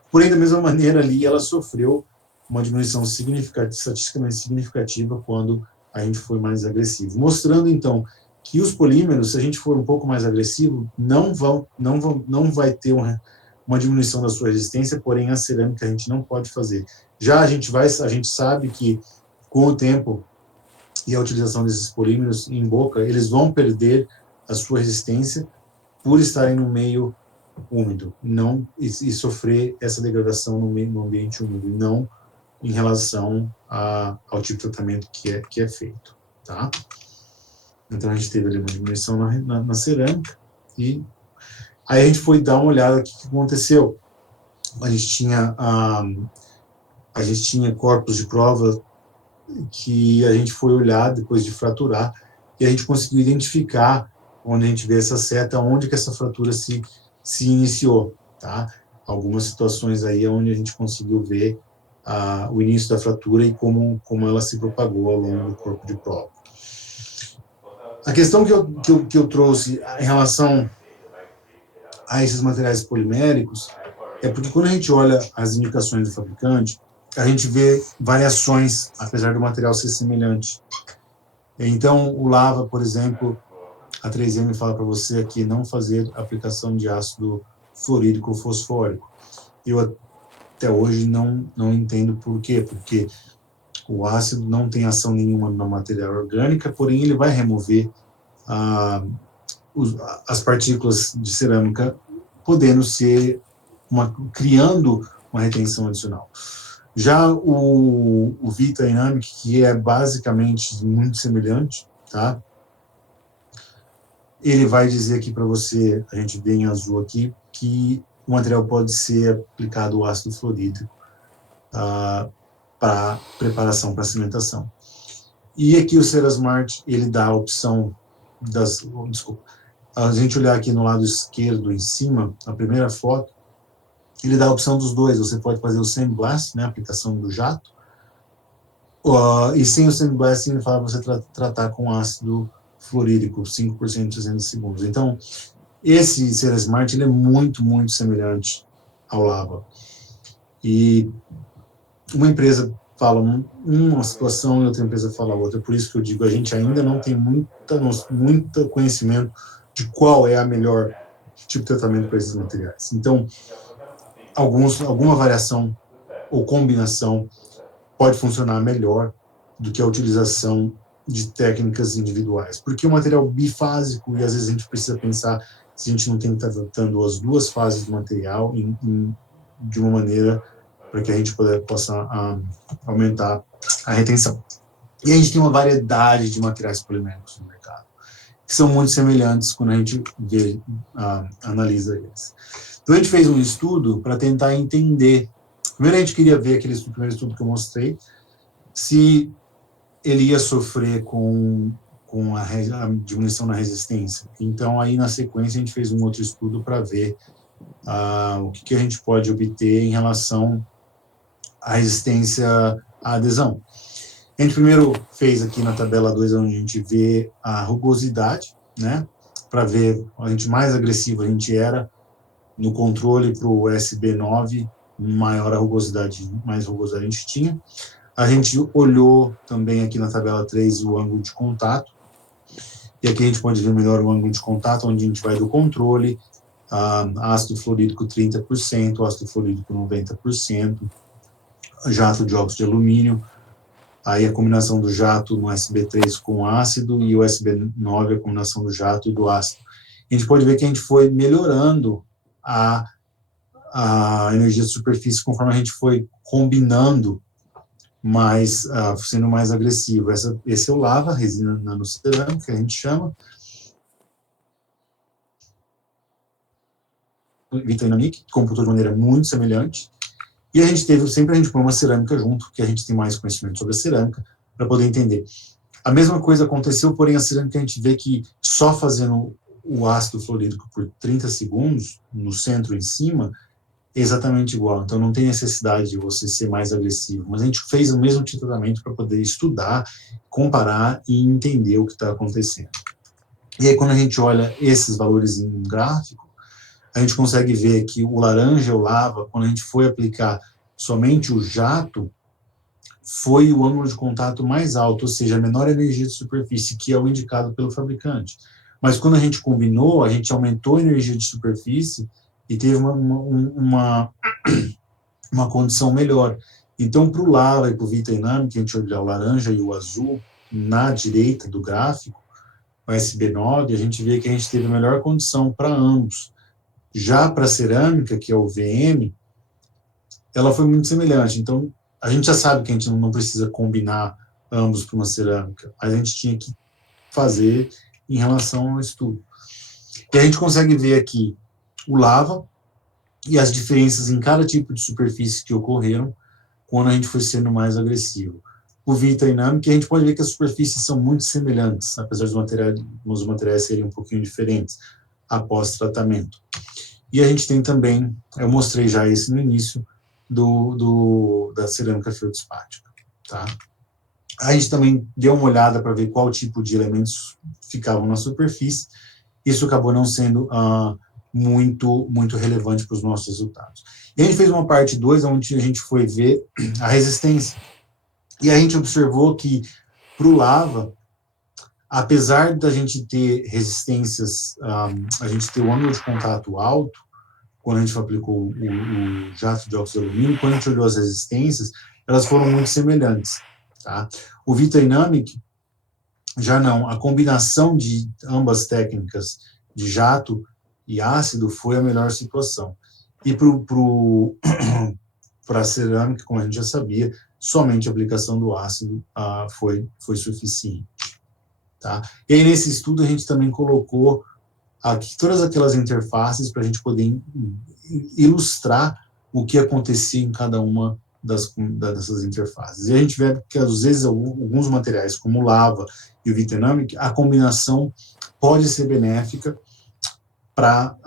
Porém, da mesma maneira ali, ela sofreu uma diminuição estatisticamente significativa quando a gente foi mais agressivo. Mostrando, então, que os polímeros, se a gente for um pouco mais agressivo, não vai ter uma diminuição da sua resistência, porém a cerâmica a gente não pode fazer. Já a gente sabe que com o tempo e a utilização desses polímeros em boca, eles vão perder a sua resistência por estarem no meio úmido, e sofrer essa degradação no ambiente úmido, e não em relação ao tipo de tratamento que é feito, tá? Então a gente teve ali uma diminuição na cerâmica, e aí a gente foi dar uma olhada no que aconteceu. A gente tinha corpos de prova que a gente foi olhar depois de fraturar, e a gente conseguiu identificar, onde a gente vê essa seta, onde que essa fratura se iniciou, tá? Algumas situações aí onde a gente conseguiu ver o início da fratura e como ela se propagou ao longo do corpo de prova. A questão que eu trouxe em relação a esses materiais poliméricos é porque quando a gente olha as indicações do fabricante, a gente vê variações, apesar do material ser semelhante. Então, o lava, por exemplo, a 3M fala para você aqui não fazer aplicação de ácido fluorídrico ou fosfórico. Eu até hoje não entendo por quê, porque o ácido não tem ação nenhuma na matéria orgânica, porém ele vai remover as partículas de cerâmica, podendo ser criando uma retenção adicional. Já o Vita Inamic, que é basicamente muito semelhante, tá? Ele vai dizer aqui para você, a gente vê em azul aqui, que o material pode ser aplicado o ácido fluorídrico para preparação para cimentação. E aqui o Cerasmart, ele dá a opção a gente olhar aqui no lado esquerdo, em cima, a primeira foto, ele dá a opção dos dois. Você pode fazer o sandblast, né, a aplicação do jato, e sem o sandblasting, ele fala para você tratar com ácido fluorídrico, 5% em 60 segundos. Então, esse Cera Smart, ele é muito, muito semelhante ao lava. E uma empresa fala uma situação e outra empresa fala outra. Por isso que eu digo, a gente ainda não tem muito conhecimento de qual é a melhor tipo de tratamento para esses materiais. Então, alguma variação ou combinação pode funcionar melhor do que a utilização de técnicas individuais. Porque o material bifásico, e às vezes a gente precisa pensar se a gente não tem que estar tratando as duas fases do material de uma maneira para que a gente possa aumentar a retenção. E a gente tem uma variedade de materiais poliméricos no mercado, que são muito semelhantes quando a gente analisa eles. Então a gente fez um estudo para tentar entender. Primeiro a gente queria ver aquele primeiro estudo que eu mostrei, se ele ia sofrer com a diminuição na resistência. Então aí na sequência a gente fez um outro estudo para ver o que a gente pode obter em relação à resistência à adesão. A gente primeiro fez aqui na tabela 2, onde a gente vê a rugosidade, né, para ver a gente mais agressivo a gente era no controle para o SB9, maior a rugosidade, mais rugosidade a gente tinha. A gente olhou também aqui na tabela 3 o ângulo de contato, e aqui a gente pode ver melhor o ângulo de contato, onde a gente vai do controle, ácido fluorídrico 30%, ácido fluorídrico 90%, jato de óxido de alumínio, aí a combinação do jato no SB3 com ácido e o SB9 a combinação do jato e do ácido. A gente pode ver que a gente foi melhorando a energia de superfície conforme a gente foi combinando mais, sendo mais agressivo. Esse é o lava, resina nanocerâmica, que a gente chama. Vitrinamic, que computou de maneira muito semelhante. E a gente sempre a gente põe uma cerâmica junto, que a gente tem mais conhecimento sobre a cerâmica, para poder entender. A mesma coisa aconteceu, porém a cerâmica a gente vê que só fazendo o ácido fluorídrico por 30 segundos, no centro em cima, é exatamente igual. Então não tem necessidade de você ser mais agressivo. Mas a gente fez o mesmo tipo de tratamento para poder estudar, comparar e entender o que está acontecendo. E aí quando a gente olha esses valores em um gráfico, a gente consegue ver que o laranja, o lava, quando a gente foi aplicar somente o jato, foi o ângulo de contato mais alto, ou seja, a menor energia de superfície, que é o indicado pelo fabricante. Mas quando a gente combinou, a gente aumentou a energia de superfície e teve uma condição melhor. Então, para o lava e para o Vitrinamic, a gente olhar o laranja e o azul, na direita do gráfico, o SB9, a gente vê que a gente teve a melhor condição para ambos. Já para a cerâmica, que é o VM, ela foi muito semelhante. Então, a gente já sabe que a gente não precisa combinar ambos para uma cerâmica. A gente tinha que fazer em relação ao estudo. E a gente consegue ver aqui o lava e as diferenças em cada tipo de superfície que ocorreram quando a gente foi sendo mais agressivo. O Vitrinamic, a gente pode ver que as superfícies são muito semelhantes, apesar dos materiais serem um pouquinho diferentes após tratamento. E a gente tem também, eu mostrei já esse no início, da cerâmica feldspática, tá? A gente também deu uma olhada para ver qual tipo de elementos ficavam na superfície. Isso acabou não sendo muito relevante para os nossos resultados. E a gente fez uma parte 2, onde a gente foi ver a resistência. E a gente observou que, para o lava, apesar da gente ter resistências, a gente ter o ângulo de contato alto, quando a gente aplicou o jato de óxido de alumínio, quando a gente olhou as resistências, elas foram muito semelhantes. Tá? O Vitrinamic, já não. A combinação de ambas técnicas, de jato e ácido, foi a melhor situação. E para a cerâmica, como a gente já sabia, somente a aplicação do ácido foi suficiente. Tá? E aí, nesse estudo, a gente também colocou aqui todas aquelas interfaces para a gente poder ilustrar o que acontecia em cada uma dessas interfaces. E a gente vê que, às vezes, alguns materiais, como o lava e o Vitrinamic, a combinação pode ser benéfica para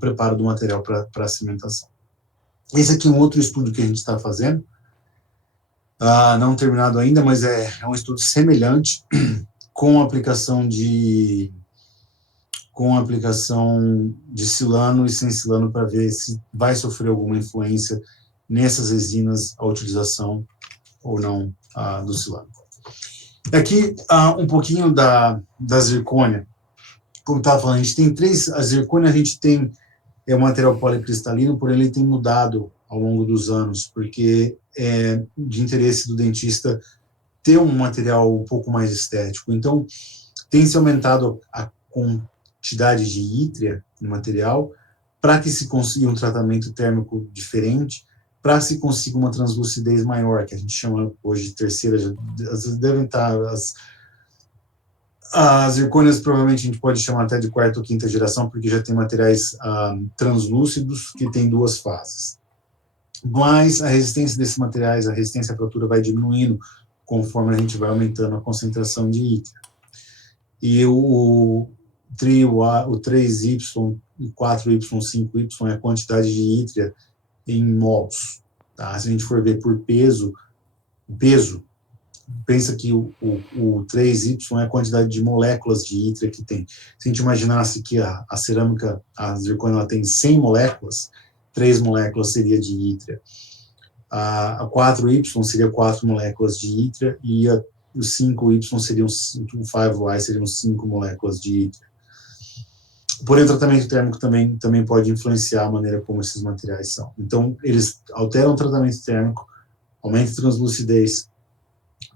preparo do material para cimentação. Esse aqui é um outro estudo que a gente está fazendo, não terminado ainda, mas é um estudo semelhante, com aplicação de silano e sem silano, para ver se vai sofrer alguma influência nessas resinas a utilização ou não do silano. Aqui, um pouquinho da zircônia. Como eu estava falando, a gente tem a zircônia a gente tem um material policristalino, porém ele tem mudado ao longo dos anos, porque é de interesse do dentista ter um material um pouco mais estético. Então, tem se aumentado a quantidade de ítria no material para que se consiga um tratamento térmico diferente, para que se consiga uma translucidez maior, que a gente chama hoje de terceira, devem estar as zircônias, provavelmente a gente pode chamar até de quarta ou quinta geração, porque já tem materiais translúcidos que têm duas fases. Mas a resistência desses materiais, a resistência à fratura vai diminuindo conforme a gente vai aumentando a concentração de ítria. E o 3Y, 4Y, 5Y é a quantidade de ítria em mols. Tá? Se a gente for ver por peso, pensa que o 3Y é a quantidade de moléculas de ítria que tem. Se a gente imaginasse que a cerâmica, a zircônia, ela tem 100 moléculas, 3 moléculas seria de ítria. A 4Y seria 4 moléculas de ítria, e o 5Y seriam, o 5Y seriam 5 moléculas de ítria. Porém, o tratamento térmico também pode influenciar a maneira como esses materiais são. Então, eles alteram o tratamento térmico, aumentam a translucidez,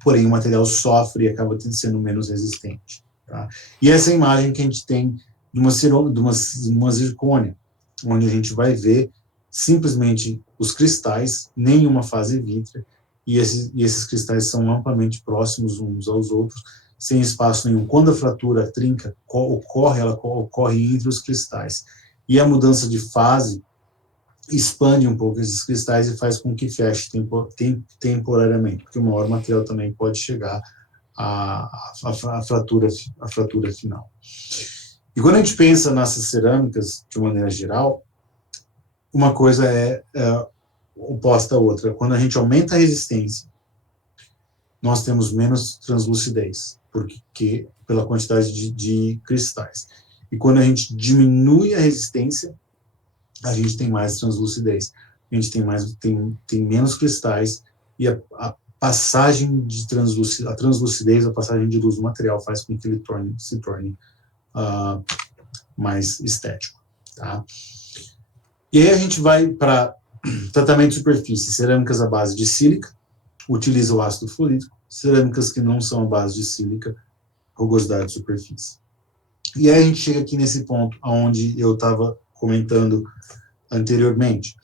porém o material sofre e acaba sendo menos resistente. Tá? E essa é a imagem que a gente tem de uma zircônia, onde a gente vai ver simplesmente os cristais, nenhuma fase vítrea, e esses cristais são amplamente próximos uns aos outros, sem espaço nenhum. Quando a fratura trinca, ela ocorre entre os cristais. E a mudança de fase expande um pouco esses cristais e faz com que feche temporariamente, porque uma hora o material também pode chegar à fratura final. E quando a gente pensa nessas cerâmicas, de maneira geral, uma coisa é oposta à outra. Quando a gente aumenta a resistência, nós temos menos translucidez, pela quantidade de cristais. E quando a gente diminui a resistência, a gente tem mais translucidez. A gente tem menos cristais, e a passagem de a translucidez, a passagem de luz do material faz com que ele se torne mais estético. Tá? E aí a gente vai para tratamento de superfície, cerâmicas à base de sílica, utiliza o ácido fluorídrico, cerâmicas que não são à base de sílica, rugosidade de superfície. E aí a gente chega aqui nesse ponto onde eu estava comentando anteriormente.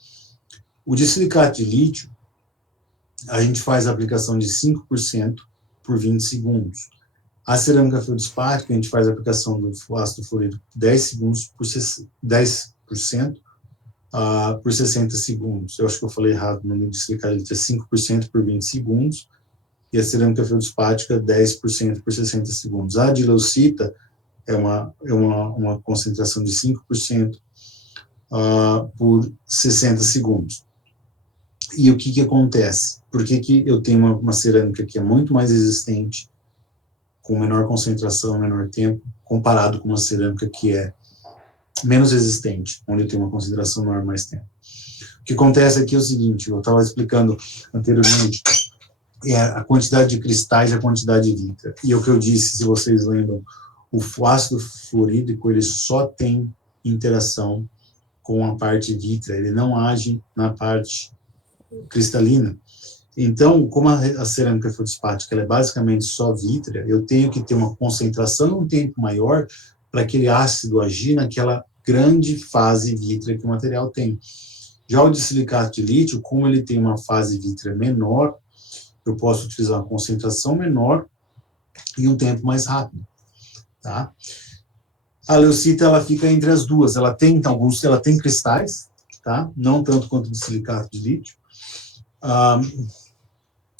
O de silicato de lítio, a gente faz a aplicação de 5% por 20 segundos. A cerâmica feldspática, a gente faz a aplicação do ácido fluorídrico 10 segundos por 10% por 60 segundos. Eu acho que eu falei errado, no de silicato de lítio é 5% por 20 segundos, e a cerâmica feldspática 10% por 60 segundos. A de leucita é uma concentração de 5% por 60 segundos. E o que acontece? Por que eu tenho uma cerâmica que é muito mais resistente, com menor concentração, menor tempo, comparado com uma cerâmica que é menos resistente, onde eu tenho uma concentração maior, mais tempo? O que acontece aqui é o seguinte, eu estava explicando anteriormente, a quantidade de cristais e a quantidade de vítrea. E o que eu disse, se vocês lembram, o ácido fluorídrico, ele só tem interação com a parte vítrea, ele não age na parte cristalina. Então, como a cerâmica feldspática ela é basicamente só vítrea, eu tenho que ter uma concentração num tempo maior para aquele ácido agir naquela grande fase vítrea que o material tem. Já o de silicato de lítio, como ele tem uma fase vítrea menor, eu posso utilizar uma concentração menor e um tempo mais rápido. Tá? A leucita, ela fica entre as duas. Ela tem cristais, tá? Não tanto quanto o de silicato de lítio.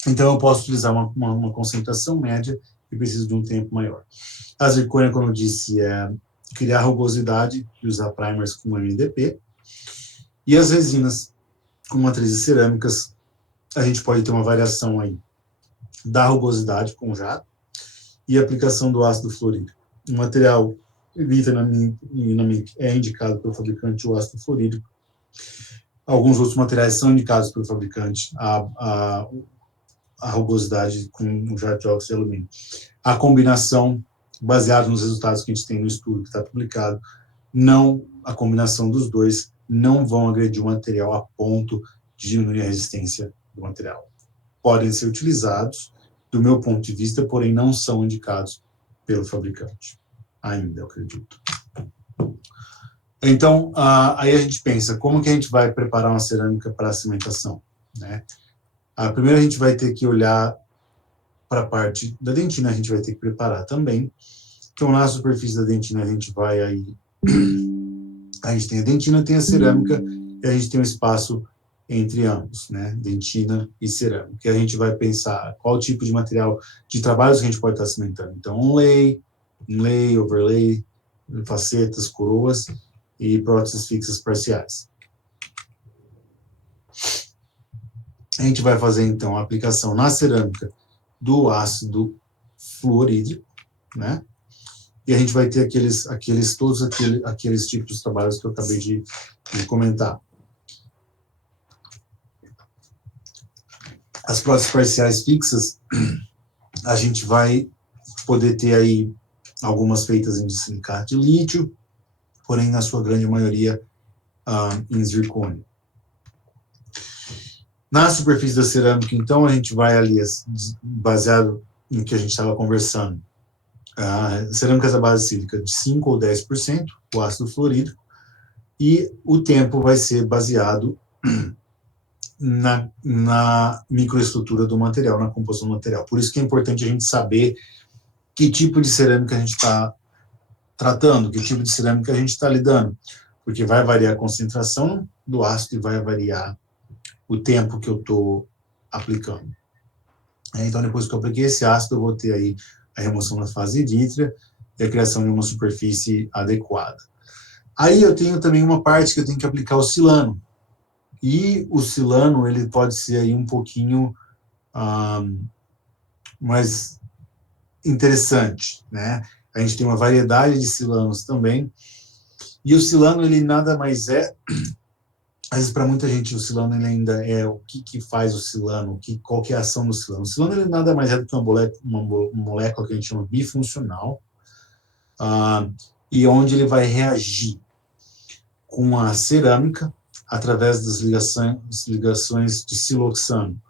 Então, eu posso utilizar uma concentração média e preciso de um tempo maior. A zircônia, como eu disse, criar rugosidade e usar primers com MDP. E as resinas com matrizes cerâmicas, a gente pode ter uma variação aí da rugosidade com jato e aplicação do ácido fluorídrico. O material Vitamin é indicado pelo fabricante o ácido fluorídrico. Alguns outros materiais são indicados pelo fabricante a rugosidade com o jato de óxido de alumínio. A combinação, baseado nos resultados que a gente tem no estudo que está publicado, a combinação dos dois não vão agredir o material a ponto de diminuir a resistência do material. Podem ser utilizados, do meu ponto de vista, porém não são indicados pelo fabricante. Ainda, eu acredito. Então, aí a gente pensa, como que a gente vai preparar uma cerâmica para a cimentação, né? Primeiro a gente vai ter que olhar para a parte da dentina, a gente vai ter que preparar também. Então, na superfície da dentina, a gente vai aí... A gente tem a dentina, tem a cerâmica, e a gente tem um espaço entre ambos, né? Dentina e cerâmica. E a gente vai pensar qual tipo de material de trabalhos que a gente pode estar cimentando. Então, um lay, overlay, facetas, coroas e próteses fixas parciais. A gente vai fazer, então, a aplicação na cerâmica do ácido fluorídrico, né? E a gente vai ter todos aqueles tipos de trabalhos que eu acabei de comentar. As próteses parciais fixas, a gente vai poder ter aí algumas feitas em silicato de lítio, porém, na sua grande maioria, em zircônio. Na superfície da cerâmica, então, a gente vai ali, baseado no que a gente estava conversando, cerâmicas à base sílica de 5 ou 10%, o ácido fluorídrico, e o tempo vai ser baseado na microestrutura do material, na composição do material. Por isso que é importante a gente saber que tipo de cerâmica a gente está tratando, que tipo de cerâmica a gente está lidando, porque vai variar a concentração do ácido e vai variar o tempo que eu estou aplicando. Então, depois que eu apliquei esse ácido, eu vou ter aí a remoção da fase hidrítrea e a criação de uma superfície adequada. Aí eu tenho também uma parte que eu tenho que aplicar o silano. E o silano, ele pode ser aí um pouquinho mais interessante, né? A gente tem uma variedade de silanos também. E o silano, ele nada mais é... Às vezes, para muita gente, o silano ele ainda é o que faz o silano, qual que é a ação do silano. O silano ele nada mais é do que uma molécula que a gente chama bifuncional, e onde ele vai reagir com a cerâmica através das ligações de siloxano,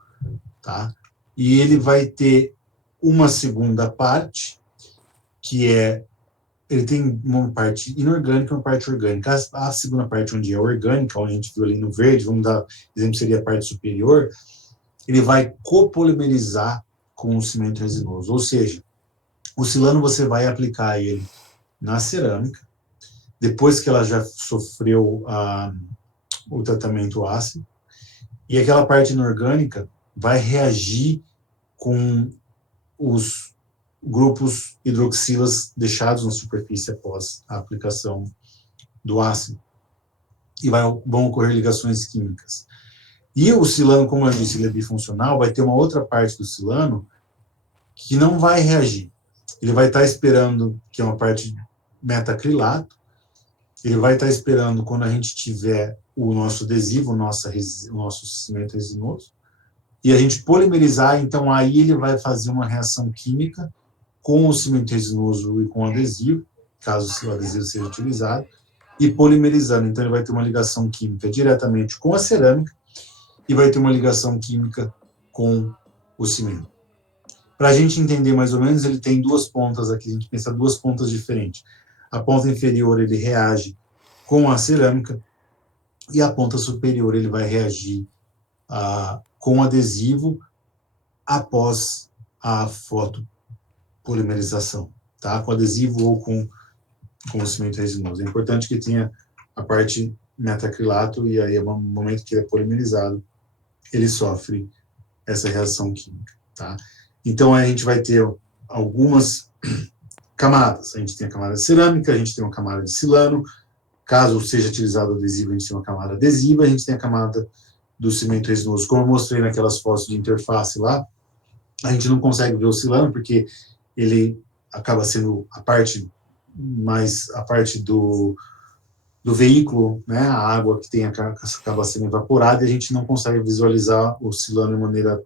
tá? E ele vai ter uma segunda parte, que ele tem uma parte inorgânica e uma parte orgânica. A segunda parte, onde é orgânica, onde a gente viu ali no verde, vamos dar exemplo, seria a parte superior, ele vai copolimerizar com o cimento resinoso. Ou seja, o silano você vai aplicar ele na cerâmica, depois que ela já sofreu o tratamento ácido, e aquela parte inorgânica vai reagir com os grupos hidroxilas deixados na superfície após a aplicação do ácido. E vão ocorrer ligações químicas. E o silano, como eu disse, ele é bifuncional, vai ter uma outra parte do silano que não vai reagir. Ele vai estar esperando, que é uma parte metacrilato, ele vai estar esperando quando a gente tiver o nosso adesivo, o nosso cimento resinoso, e a gente polimerizar, então aí ele vai fazer uma reação química com o cimento resinoso e com o adesivo, caso o adesivo seja utilizado, e polimerizando. Então, ele vai ter uma ligação química diretamente com a cerâmica e vai ter uma ligação química com o cimento. Para a gente entender mais ou menos, ele tem duas pontas aqui, a gente pensa duas pontas diferentes. A ponta inferior, ele reage com a cerâmica, e a ponta superior, ele vai reagir com o adesivo após a fotopolimerização, tá? Com adesivo ou com o cimento resinoso. É importante que tenha a parte metacrilato, e aí, no momento que ele é polimerizado, ele sofre essa reação química, tá? Então, a gente vai ter algumas camadas. A gente tem a camada de cerâmica, a gente tem uma camada de silano, caso seja utilizado adesivo, a gente tem uma camada adesiva, a gente tem a camada do cimento resinoso. Como eu mostrei naquelas fotos de interface lá, a gente não consegue ver o silano, porque ele acaba sendo a parte do veículo, né, a água que tem acaba sendo evaporada e a gente não consegue visualizar o silano de maneira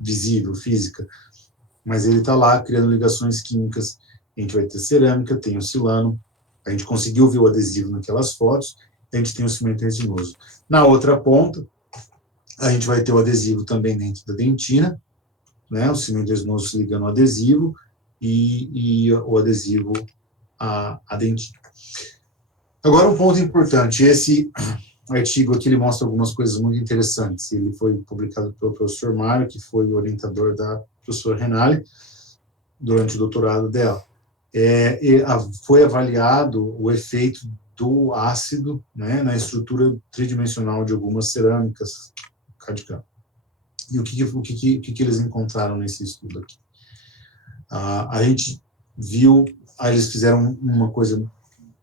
visível, física. Mas ele está lá criando ligações químicas. A gente vai ter cerâmica, tem o silano, a gente conseguiu ver o adesivo naquelas fotos, a gente tem o cimento resinoso. Na outra ponta, a gente vai ter o adesivo também dentro da dentina, né, o cimento resinoso se ligando ao adesivo e o adesivo à dentina. Agora, um ponto importante, esse artigo aqui ele mostra algumas coisas muito interessantes. Ele foi publicado pelo professor Mário, que foi o orientador da professora Renale, durante o doutorado dela. Foi avaliado o efeito do ácido, né, na estrutura tridimensional de algumas cerâmicas cadicam. E o que eles encontraram nesse estudo aqui? A gente viu, eles fizeram uma coisa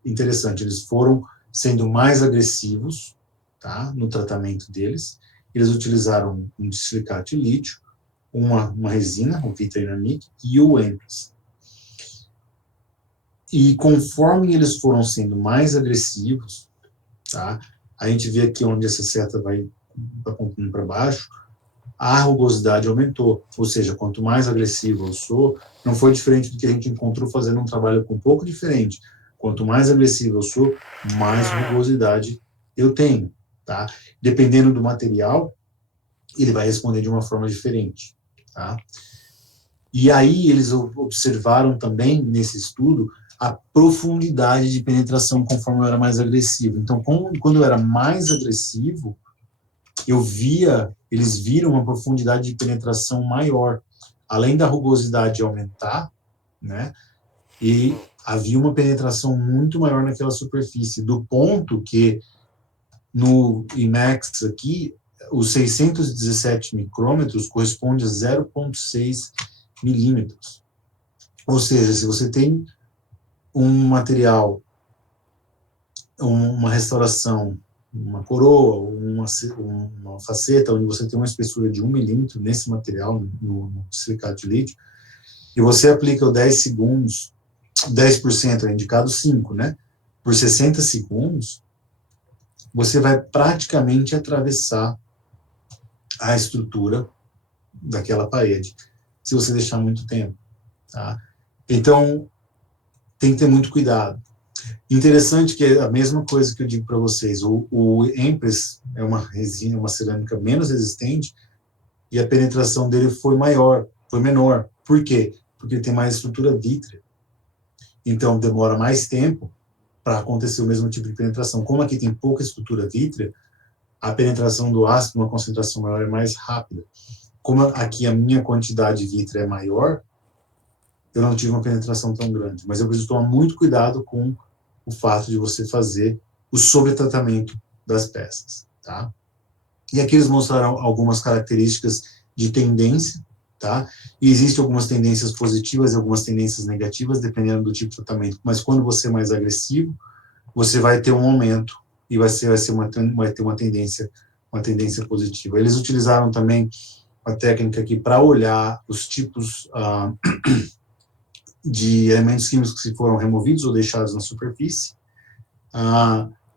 interessante, eles foram sendo mais agressivos, tá, no tratamento deles. Eles utilizaram um silicate de lítio, uma resina, o Vitrinamic, e o Empress. E conforme eles foram sendo mais agressivos, tá, a gente vê aqui onde essa seta vai apontando para baixo, a rugosidade aumentou. Ou seja, quanto mais agressivo eu sou, não foi diferente do que a gente encontrou fazendo um trabalho um pouco diferente. Quanto mais agressivo eu sou, mais rugosidade eu tenho, tá? Dependendo do material, ele vai responder de uma forma diferente, tá? E aí eles observaram também, nesse estudo, a profundidade de penetração conforme eu era mais agressivo. Então, quando eu era mais agressivo, eles viram uma profundidade de penetração maior, além da rugosidade aumentar, né? E havia uma penetração muito maior naquela superfície, do ponto que no IMAX aqui, os 617 micrômetros corresponde a 0,6 milímetros. Ou seja, se você tem um material, uma restauração, uma coroa, uma faceta, onde você tem uma espessura de 1 milímetro nesse material, no silicate de lítio, e você aplica o 10 segundos, 10% é indicado 5, né? Por 60 segundos, você vai praticamente atravessar a estrutura daquela parede, se você deixar muito tempo, tá? Então, tem que ter muito cuidado. Interessante que é a mesma coisa que eu digo para vocês, o Empress é uma resina, uma cerâmica menos resistente, e a penetração dele foi menor. Por quê? Porque ele tem mais estrutura vítrea. Então, demora mais tempo para acontecer o mesmo tipo de penetração. Como aqui tem pouca estrutura vítrea, a penetração do ácido, numa concentração maior, é mais rápida. Como aqui a minha quantidade vítrea é maior, eu não tive uma penetração tão grande. Mas eu preciso tomar muito cuidado com o fato de você fazer o sobretratamento das peças, tá? E aqui eles mostraram algumas características de tendência, tá? E existem algumas tendências positivas e algumas tendências negativas, dependendo do tipo de tratamento. Mas quando você é mais agressivo, você vai ter um aumento e vai ter uma tendência positiva. Eles utilizaram também a técnica aqui para olhar os tipos de elementos químicos que foram removidos ou deixados na superfície,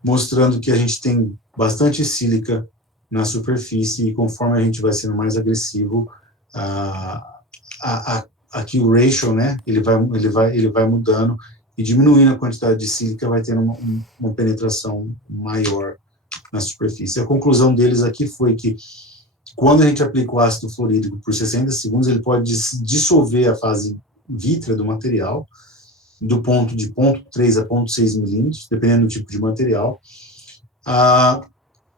mostrando que a gente tem bastante sílica na superfície, e conforme a gente vai sendo mais agressivo, aqui o ratio, né, ele vai mudando, e diminuindo a quantidade de sílica, vai tendo uma penetração maior na superfície. A conclusão deles aqui foi que, quando a gente aplica o ácido fluorídrico por 60 segundos, ele pode dissolver a fase vítrea do material, do ponto de 0,3 a 0,6 milímetros, dependendo do tipo de material.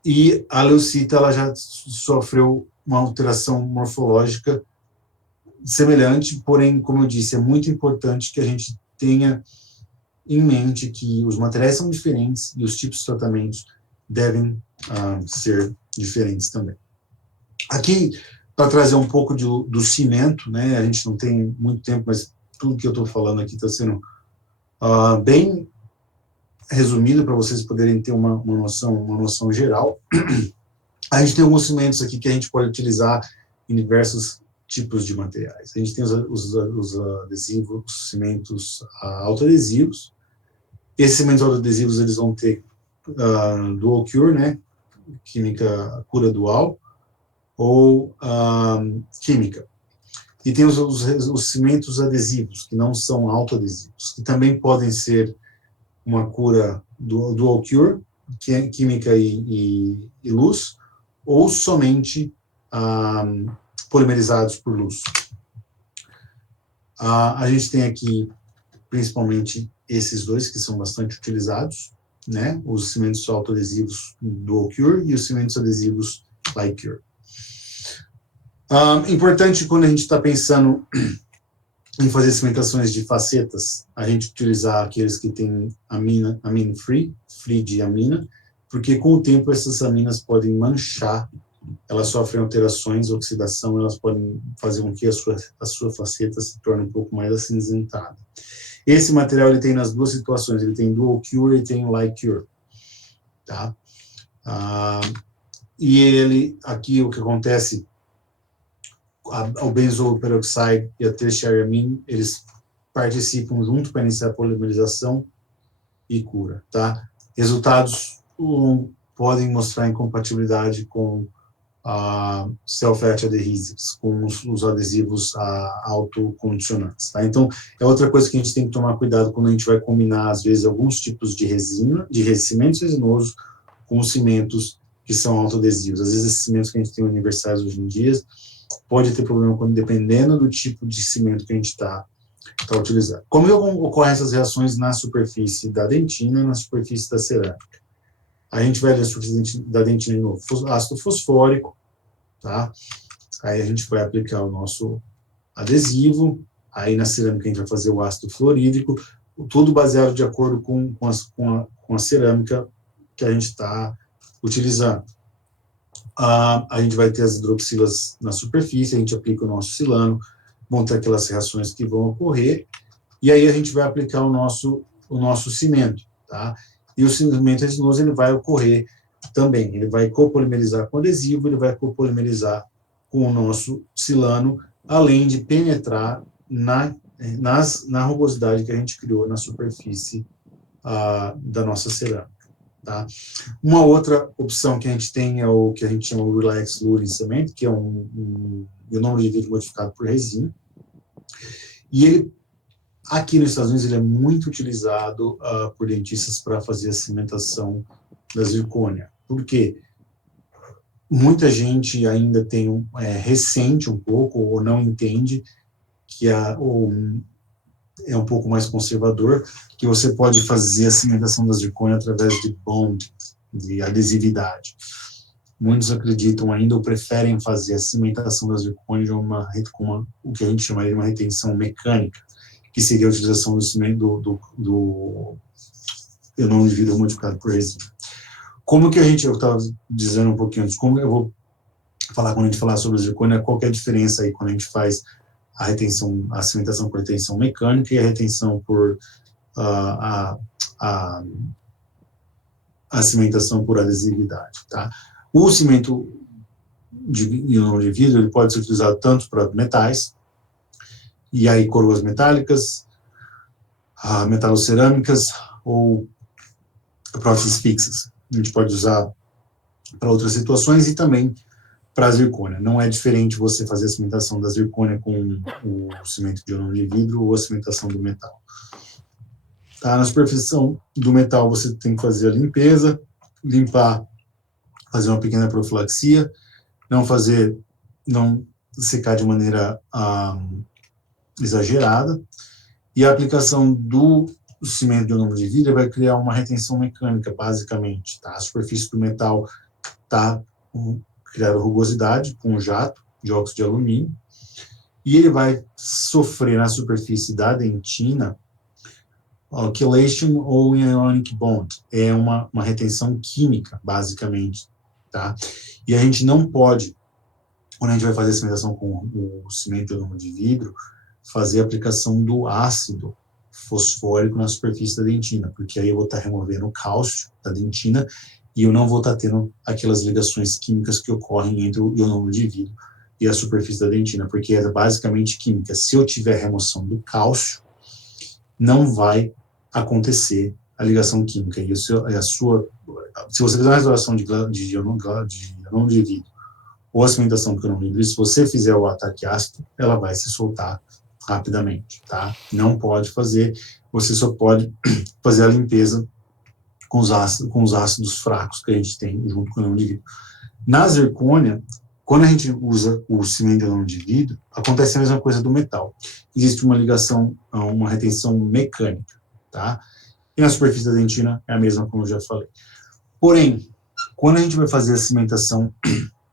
E a leucita, ela já sofreu uma alteração morfológica semelhante, porém, como eu disse, é muito importante que a gente tenha em mente que os materiais são diferentes e os tipos de tratamentos devem ser diferentes também. Aqui, para trazer um pouco do cimento, né, a gente não tem muito tempo, mas tudo que eu estou falando aqui está sendo bem resumido para vocês poderem ter uma noção geral. A gente tem alguns cimentos aqui que a gente pode utilizar em diversos tipos de materiais. A gente tem os adesivos, os cimentos autoadesivos. Esses cimentos autoadesivos, eles vão ter dual cure, né? Química, cura dual, ou química. E tem os cimentos adesivos, que não são autoadesivos, que também podem ser uma cura dual cure, que é química e luz, ou somente polimerizados por luz. A gente tem aqui, principalmente, esses dois, que são bastante utilizados, né? Os cimentos autoadesivos dual cure e os cimentos adesivos light cure. Importante quando a gente está pensando em fazer cimentações de facetas, a gente utilizar aqueles que têm amina free de amina, porque com o tempo essas aminas podem manchar, elas sofrem alterações, oxidação, elas podem fazer com que a sua faceta se torne um pouco mais acinzentada. Esse material ele tem nas duas situações, ele tem dual cure e tem light cure, tá? E ele, aqui o que acontece, o benzoyl peroxide e a tertiary amine, eles participam junto para iniciar a polimerização e cura, tá? Resultados podem mostrar incompatibilidade com self-etch adhesives, com os adesivos autocondicionantes, tá? Então, é outra coisa que a gente tem que tomar cuidado quando a gente vai combinar, às vezes, alguns tipos de resina, de cimentos resinosos com cimentos que são autoadesivos. Às vezes, esses cimentos que a gente tem universais hoje em dia, pode ter problema dependendo do tipo de cimento que a gente está utilizando. Como ocorrem essas reações na superfície da dentina e na superfície da cerâmica? A gente vai ver a superfície da dentina de novo, ácido fosfórico, tá? Aí a gente vai aplicar o nosso adesivo, aí na cerâmica a gente vai fazer o ácido fluorídrico, tudo baseado de acordo com a cerâmica que a gente está utilizando. A gente vai ter as hidroxilas na superfície, a gente aplica o nosso silano, vão ter aquelas reações que vão ocorrer, e aí a gente vai aplicar o nosso cimento, tá? E o cimento resinoso, ele vai ocorrer também, ele vai copolimerizar com adesivo, ele vai copolimerizar com o nosso silano, além de penetrar na rugosidade que a gente criou na superfície da nossa cerâmica. Tá? Uma outra opção que a gente tem é o que a gente chama de Relax Luring Cement, que é um ionômero de vidro modificado por resina. E ele, aqui nos Estados Unidos, ele é muito utilizado por dentistas para fazer a cimentação da zircônia. Por quê? Muita gente ainda ressente um pouco, ou não entende, que é um pouco mais conservador, que você pode fazer a cimentação da zircônia através de bond, de adesividade. Muitos acreditam ainda ou preferem fazer a cimentação da zircônia com o que a gente chamaria de uma retenção mecânica, que seria a utilização do cimento do ionômero de vidro modificado por resina. Como que eu estava dizendo um pouquinho antes, como eu vou falar quando a gente falar sobre a zircônia, qual que é a diferença aí quando a gente faz a cimentação por retenção mecânica e a retenção por a cimentação por adesividade, tá? O cimento de ionômero de vidro, ele pode ser utilizado tanto para metais, e aí coroas metálicas, metalocerâmicas ou próteses fixas. A gente pode usar para outras situações e também para a zircônia. Não é diferente você fazer a cimentação da zircônia com o cimento de ionômero de vidro ou a cimentação do metal. Tá? Na superfície do metal você tem que fazer a limpeza, limpar, fazer uma pequena profilaxia, não secar de maneira exagerada, e a aplicação do cimento de ionômero de vidro vai criar uma retenção mecânica, basicamente. Tá? A superfície do metal está criando rugosidade com um jato de óxido de alumínio, e ele vai sofrer na superfície da dentina chelation ou ionic bond, é uma retenção química, basicamente, tá? E a gente não pode, quando a gente vai fazer a cimentação com o cimento de ionômero de vidro, fazer a aplicação do ácido fosfórico na superfície da dentina, porque aí eu vou estar removendo o cálcio da dentina e eu não vou estar tendo aquelas ligações químicas que ocorrem entre o ionômero de vidro e a superfície da dentina, porque é basicamente química. Se eu tiver remoção do cálcio, não vai acontecer a ligação química. E se você fizer uma restauração de ionômero de vidro ou a cimentação com ionômero de vidro, se você fizer o ataque ácido, ela vai se soltar rapidamente, tá? Não pode fazer, você só pode fazer a limpeza com os ácidos fracos que a gente tem junto com o ionômero de vidro. Na zircônia, quando a gente usa o cimento de ionômero de vidro, acontece a mesma coisa do metal. Existe uma ligação, uma retenção mecânica, tá? E na superfície da dentina é a mesma, como eu já falei. Porém, quando a gente vai fazer a cimentação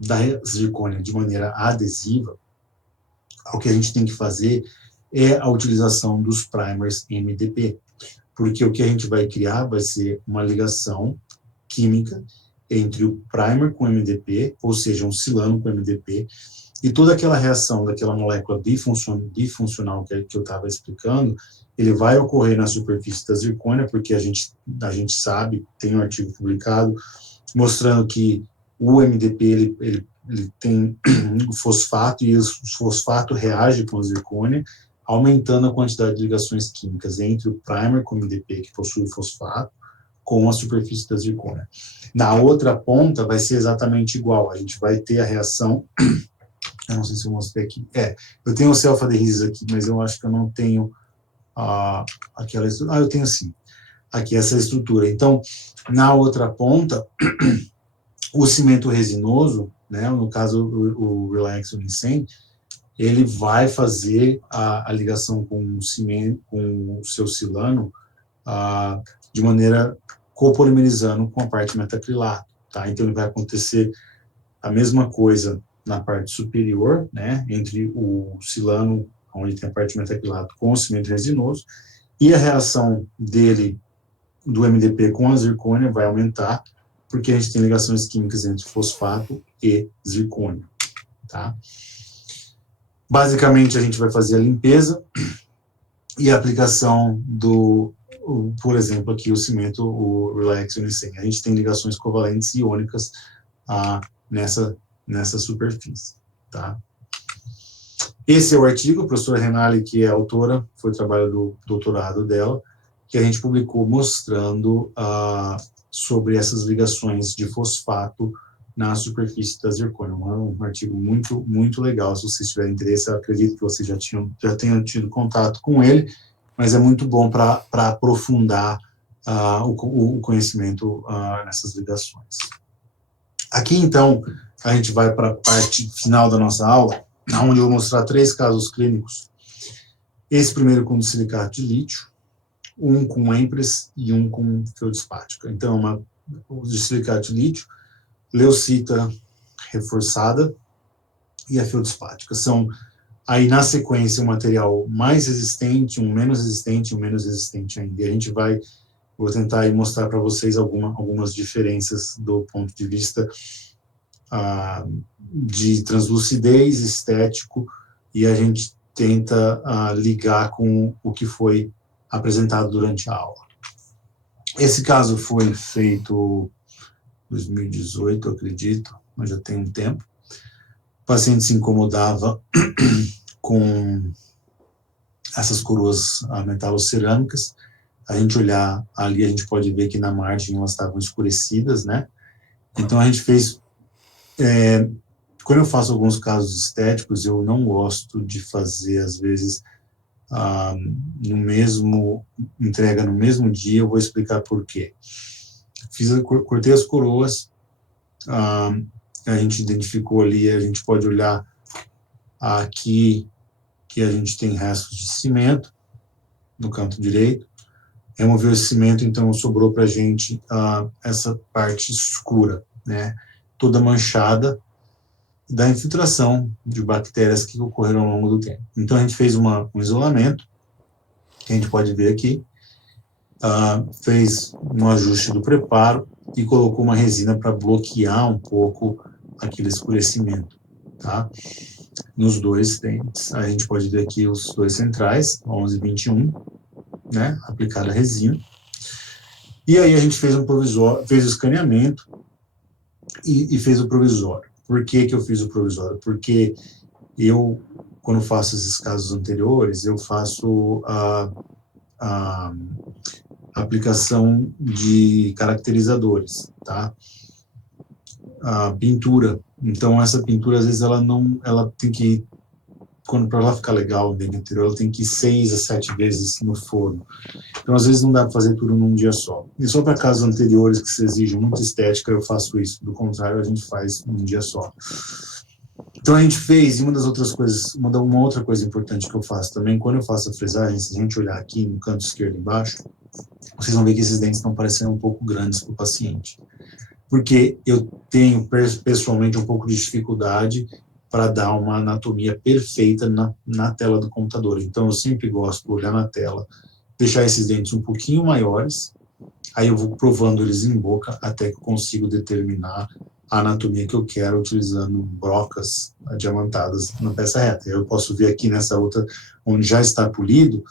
da zircônia de maneira adesiva, o que a gente tem que fazer é a utilização dos primers MDP, porque o que a gente vai criar vai ser uma ligação química entre o primer com MDP, ou seja, um silano com MDP, e toda aquela reação daquela molécula bifuncional que eu estava explicando, ele vai ocorrer na superfície da zircônia, porque a gente sabe, tem um artigo publicado, mostrando que o MDP, ele tem fosfato, e o fosfato reage com a zircônia, aumentando a quantidade de ligações químicas entre o primer com MDP, que possui o fosfato, com a superfície da zircônia. Na outra ponta vai ser exatamente igual, a gente vai ter a reação, eu não sei se eu mostrei aqui, eu tenho o self-adhesives aqui, mas eu acho que eu não tenho aquela estrutura, eu tenho sim, aqui essa estrutura. Então, na outra ponta, o cimento resinoso, né, no caso o Relax Unicem, ele vai fazer a ligação com o cimento, com o seu silano, de maneira copolimerizando com a parte metacrilato, tá? Então ele vai acontecer a mesma coisa na parte superior, né, entre o silano, onde tem a parte metacrilato, com o cimento resinoso, e a reação dele, do MDP com a zircônia, vai aumentar, porque a gente tem ligações químicas entre fosfato e zircônio, tá? Basicamente, a gente vai fazer a limpeza e a aplicação por exemplo, aqui o cimento, o Relax Unicem. A gente tem ligações covalentes iônicas nessa superfície, tá? Esse é o artigo, a professora Renale, que é a autora, foi o trabalho do doutorado dela, que a gente publicou mostrando sobre essas ligações de fosfato na superfície da zircônia. Um artigo muito, muito legal. Se vocês tiverem interesse, eu acredito que vocês já tenham tido contato com ele, mas é muito bom para aprofundar o conhecimento nessas ligações. Aqui, então, a gente vai para a parte final da nossa aula, onde eu vou mostrar 3 casos clínicos. Esse primeiro com silicato de lítio, um com Empress e um com feldspática. Então, o de silicato de lítio, leucita reforçada e a feldspática. São, aí na sequência, um material mais resistente, um menos resistente, um menos resistente ainda. E a gente vou tentar aí mostrar para vocês algumas diferenças do ponto de vista de translucidez, estético, e a gente tenta ligar com o que foi apresentado durante a aula. Esse caso foi feito em 2018, eu acredito, mas já tem um tempo. O paciente se incomodava com essas coroas metalocerâmicas. A gente olhar ali, a gente pode ver que na margem elas estavam escurecidas, né? Então a gente fez... quando eu faço alguns casos estéticos, eu não gosto de fazer, às vezes, entrega no mesmo dia. Eu vou explicar por quê. Cortei as coroas, a gente identificou ali, a gente pode olhar aqui que a gente tem restos de cimento no canto direito. Removeu esse cimento, então sobrou para a gente essa parte escura, né, toda manchada da infiltração de bactérias que ocorreram ao longo do tempo. Então a gente fez um isolamento, que a gente pode ver aqui, fez um ajuste do preparo e colocou uma resina para bloquear um pouco aquele escurecimento, tá? nos dois dentes. A gente pode ver aqui os dois centrais, 11 e 21, né, aplicada a resina. E aí a gente fez um provisório, fez o escaneamento e fez o provisório. Por que eu fiz o provisório? Porque eu, quando faço esses casos anteriores, eu faço a aplicação de caracterizadores, tá? A pintura. Então, essa pintura, às vezes, ela tem que, para ela ficar legal no dente anterior, ela tem que ir 6 a 7 vezes no forno. Então, às vezes, não dá para fazer tudo num dia só. E só para casos anteriores que se exigem muita estética, eu faço isso. Do contrário, a gente faz num dia só. Então, a gente fez, e uma das outras coisas, uma outra coisa importante que eu faço também, quando eu faço a fresagem, se a gente olhar aqui no canto esquerdo embaixo, vocês vão ver que esses dentes estão parecendo um pouco grandes para o paciente. Porque eu tenho, pessoalmente, um pouco de dificuldade para dar uma anatomia perfeita na tela do computador. Então, eu sempre gosto de olhar na tela, deixar esses dentes um pouquinho maiores, aí eu vou provando eles em boca até que eu consigo determinar a anatomia que eu quero utilizando brocas diamantadas na peça reta. Eu posso ver aqui nessa outra, onde já está polido,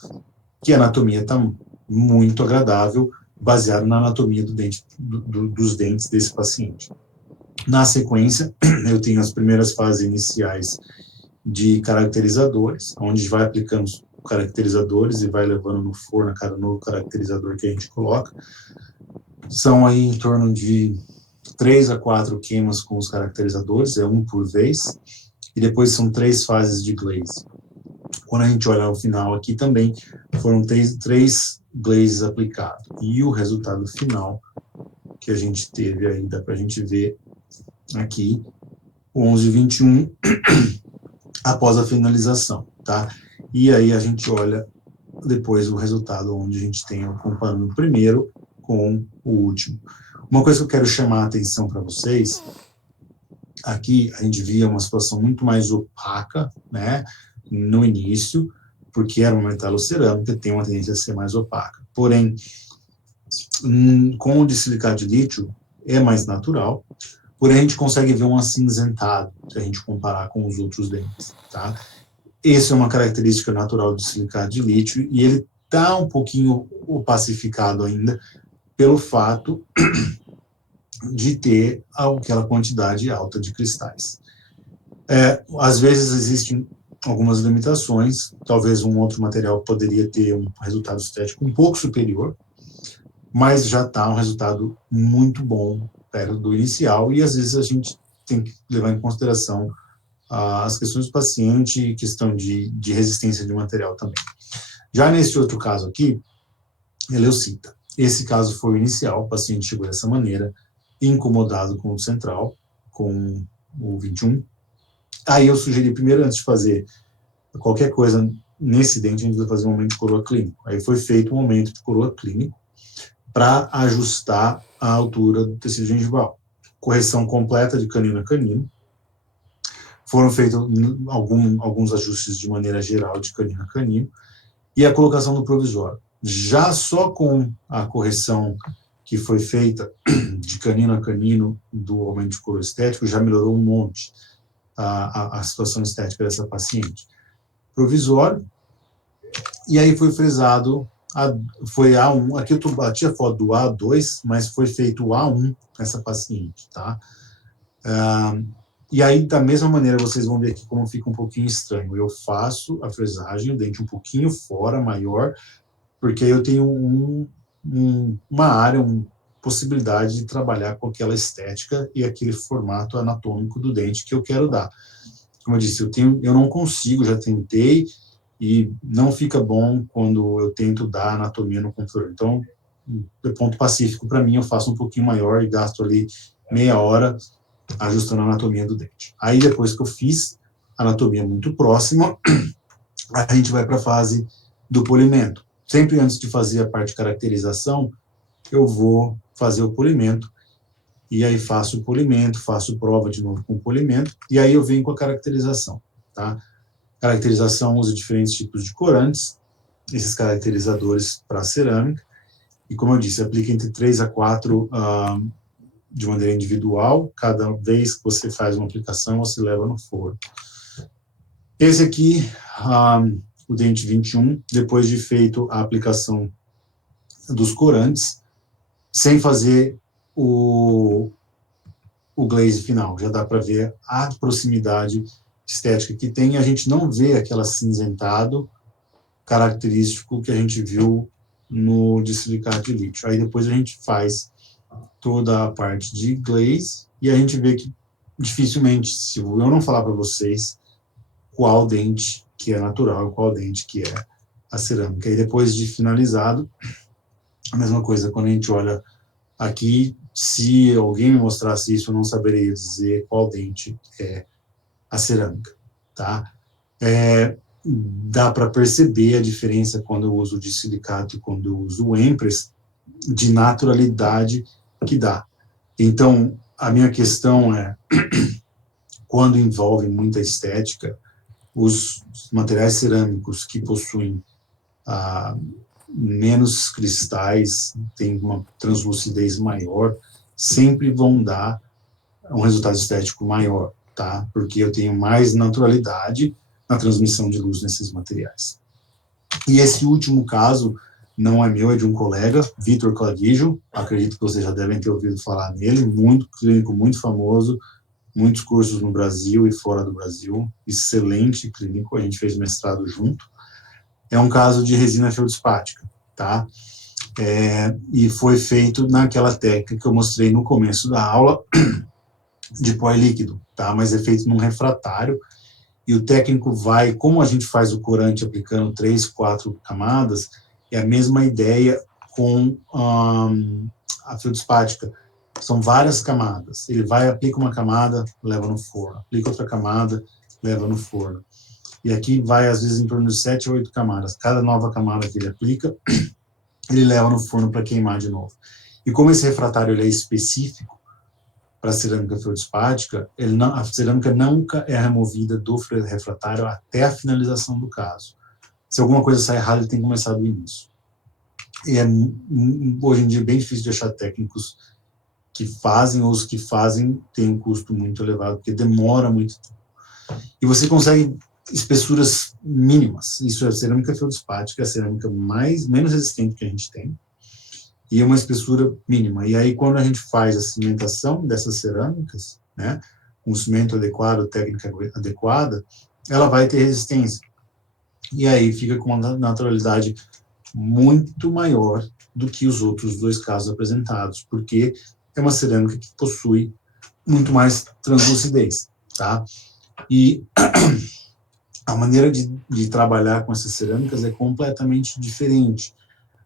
que a anatomia está muito agradável, baseado na anatomia dos dentes desse paciente. Na sequência, eu tenho as primeiras fases iniciais de caracterizadores, onde vai aplicando os caracterizadores e vai levando no forno a cada novo caracterizador que a gente coloca. São aí em torno de 3 a 4 queimas com os caracterizadores, é um por vez, e depois são 3 fases de glaze. Quando a gente olha ao final aqui também, foram 3 glazes aplicados. E o resultado final que a gente teve aí, dá pra gente ver aqui, o 11/21, após a finalização, tá? E aí a gente olha depois o resultado, onde a gente tem, comparando o primeiro com o último. Uma coisa que eu quero chamar a atenção para vocês, aqui a gente via uma situação muito mais opaca, né, no início, porque era uma metalocerâmica, tem uma tendência a ser mais opaca. Porém, com o de silicato de lítio, é mais natural, porém a gente consegue ver um acinzentado, se a gente comparar com os outros dentes, tá? Essa é uma característica natural do silicato de lítio, e ele está um pouquinho opacificado ainda, pelo fato de ter aquela quantidade alta de cristais. Às vezes existem algumas limitações, talvez um outro material poderia ter um resultado estético um pouco superior, mas já está um resultado muito bom perto do inicial, e às vezes a gente tem que levar em consideração as questões do paciente e questão de resistência de material também. Já nesse outro caso aqui, eleucita. Esse caso foi o inicial, o paciente chegou dessa maneira, incomodado com o central, com o 21. Aí eu sugeri, primeiro, antes de fazer qualquer coisa nesse dente, a gente vai fazer um momento de coroa clínico. Aí foi feito um momento de coroa clínico para ajustar a altura do tecido gengival. Correção completa de canino a canino. Foram feitos alguns ajustes de maneira geral de canino a canino. E a colocação do provisório. Já só com a correção que foi feita de canino a canino do aumento de coroa estético, já melhorou um monte a situação estética dessa paciente. Provisório, e aí foi frisado, foi A1, aqui eu bati a foto do A2, mas foi feito o A1 nessa paciente, tá? E aí, da mesma maneira, vocês vão ver aqui como fica um pouquinho estranho. Eu faço a fresagem, o dente um pouquinho fora, maior, porque eu tenho uma área, uma possibilidade de trabalhar com aquela estética e aquele formato anatômico do dente que eu quero dar. Como eu disse, eu não consigo, já tentei, e não fica bom quando eu tento dar anatomia no computador. Então, do ponto pacífico, para mim, eu faço um pouquinho maior e gasto ali meia hora ajustando a anatomia do dente. Aí, depois que eu fiz a anatomia muito próxima, a gente vai para a fase do polimento. Sempre antes de fazer a parte de caracterização, eu vou fazer o polimento, e aí faço o polimento, faço prova de novo com o polimento, e aí eu venho com a caracterização, tá? Caracterização usa diferentes tipos de corantes, esses caracterizadores para cerâmica, e como eu disse, aplica entre 3 a 4 de maneira individual. Cada vez que você faz uma aplicação, você leva no forno. Esse aqui, o dente 21, depois de feito a aplicação dos corantes, sem fazer o glaze final. Já dá para ver a proximidade estética que tem, e a gente não vê aquele acinzentado característico que a gente viu no de silicato de lítio. Aí depois a gente faz toda a parte de glaze, e a gente vê que dificilmente, se eu não falar para vocês qual dente que é natural, qual dente que é a cerâmica. E depois de finalizado, a mesma coisa, quando a gente olha aqui, se alguém me mostrasse isso, eu não saberia dizer qual dente é a cerâmica, tá? Dá para perceber a diferença quando eu uso de silicato e quando eu uso o Empress, de naturalidade que dá. Então, a minha questão é, quando envolve muita estética, os materiais cerâmicos que possuem menos cristais, têm uma translucidez maior, sempre vão dar um resultado estético maior, tá? Porque eu tenho mais naturalidade na transmissão de luz nesses materiais. E esse último caso não é meu, é de um colega, Vitor Clavijo, acredito que vocês já devem ter ouvido falar nele, muito clínico, muito famoso, muitos cursos no Brasil e fora do Brasil, excelente clínico, a gente fez mestrado junto. É um caso de resina feldspática, tá? E foi feito naquela técnica que eu mostrei no começo da aula, de pó líquido, tá? Mas é feito num refratário, e o técnico vai, como a gente faz o corante aplicando 3, 4 camadas, é a mesma ideia com a feldspática. São várias camadas. Ele vai, aplica uma camada, leva no forno. Aplica outra camada, leva no forno. E aqui vai, às vezes, em torno de 7 ou 8 camadas. Cada nova camada que ele aplica, ele leva no forno para queimar de novo. E como esse refratário ele é específico para a cerâmica feldspática, a cerâmica nunca é removida do refratário até a finalização do caso. Se alguma coisa sai errada, ele tem que começar do início. E hoje em dia é bem difícil de achar técnicos que fazem, ou os que fazem têm um custo muito elevado, porque demora muito tempo. E você consegue espessuras mínimas. Isso é cerâmica feldspática, é a cerâmica menos resistente que a gente tem, e uma espessura mínima. E aí, quando a gente faz a cimentação dessas cerâmicas, né, com o cimento adequado, técnica adequada, ela vai ter resistência. E aí fica com uma naturalidade muito maior do que os outros dois casos apresentados, porque é uma cerâmica que possui muito mais translucidez, tá? E a maneira de trabalhar com essas cerâmicas é completamente diferente.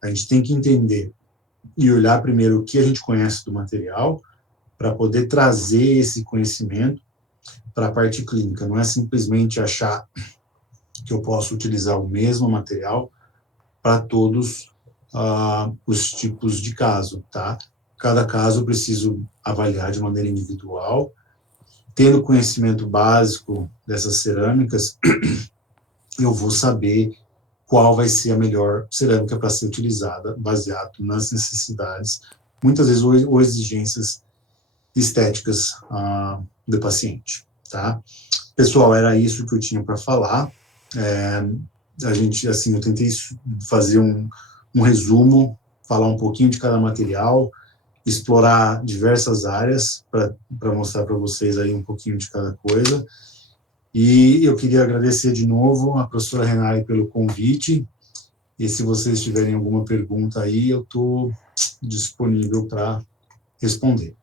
A gente tem que entender e olhar primeiro o que a gente conhece do material para poder trazer esse conhecimento para a parte clínica. Não é simplesmente achar que eu posso utilizar o mesmo material para todos os tipos de caso, tá? Cada caso eu preciso avaliar de maneira individual, tendo conhecimento básico dessas cerâmicas, eu vou saber qual vai ser a melhor cerâmica para ser utilizada, baseado nas necessidades, muitas vezes, ou exigências estéticas do paciente, tá? Pessoal, era isso que eu tinha para falar. A gente, assim, eu tentei fazer um resumo, falar um pouquinho de cada material, explorar diversas áreas para mostrar para vocês aí um pouquinho de cada coisa. E eu queria agradecer de novo a professora Renari pelo convite, e se vocês tiverem alguma pergunta aí, eu estou disponível para responder.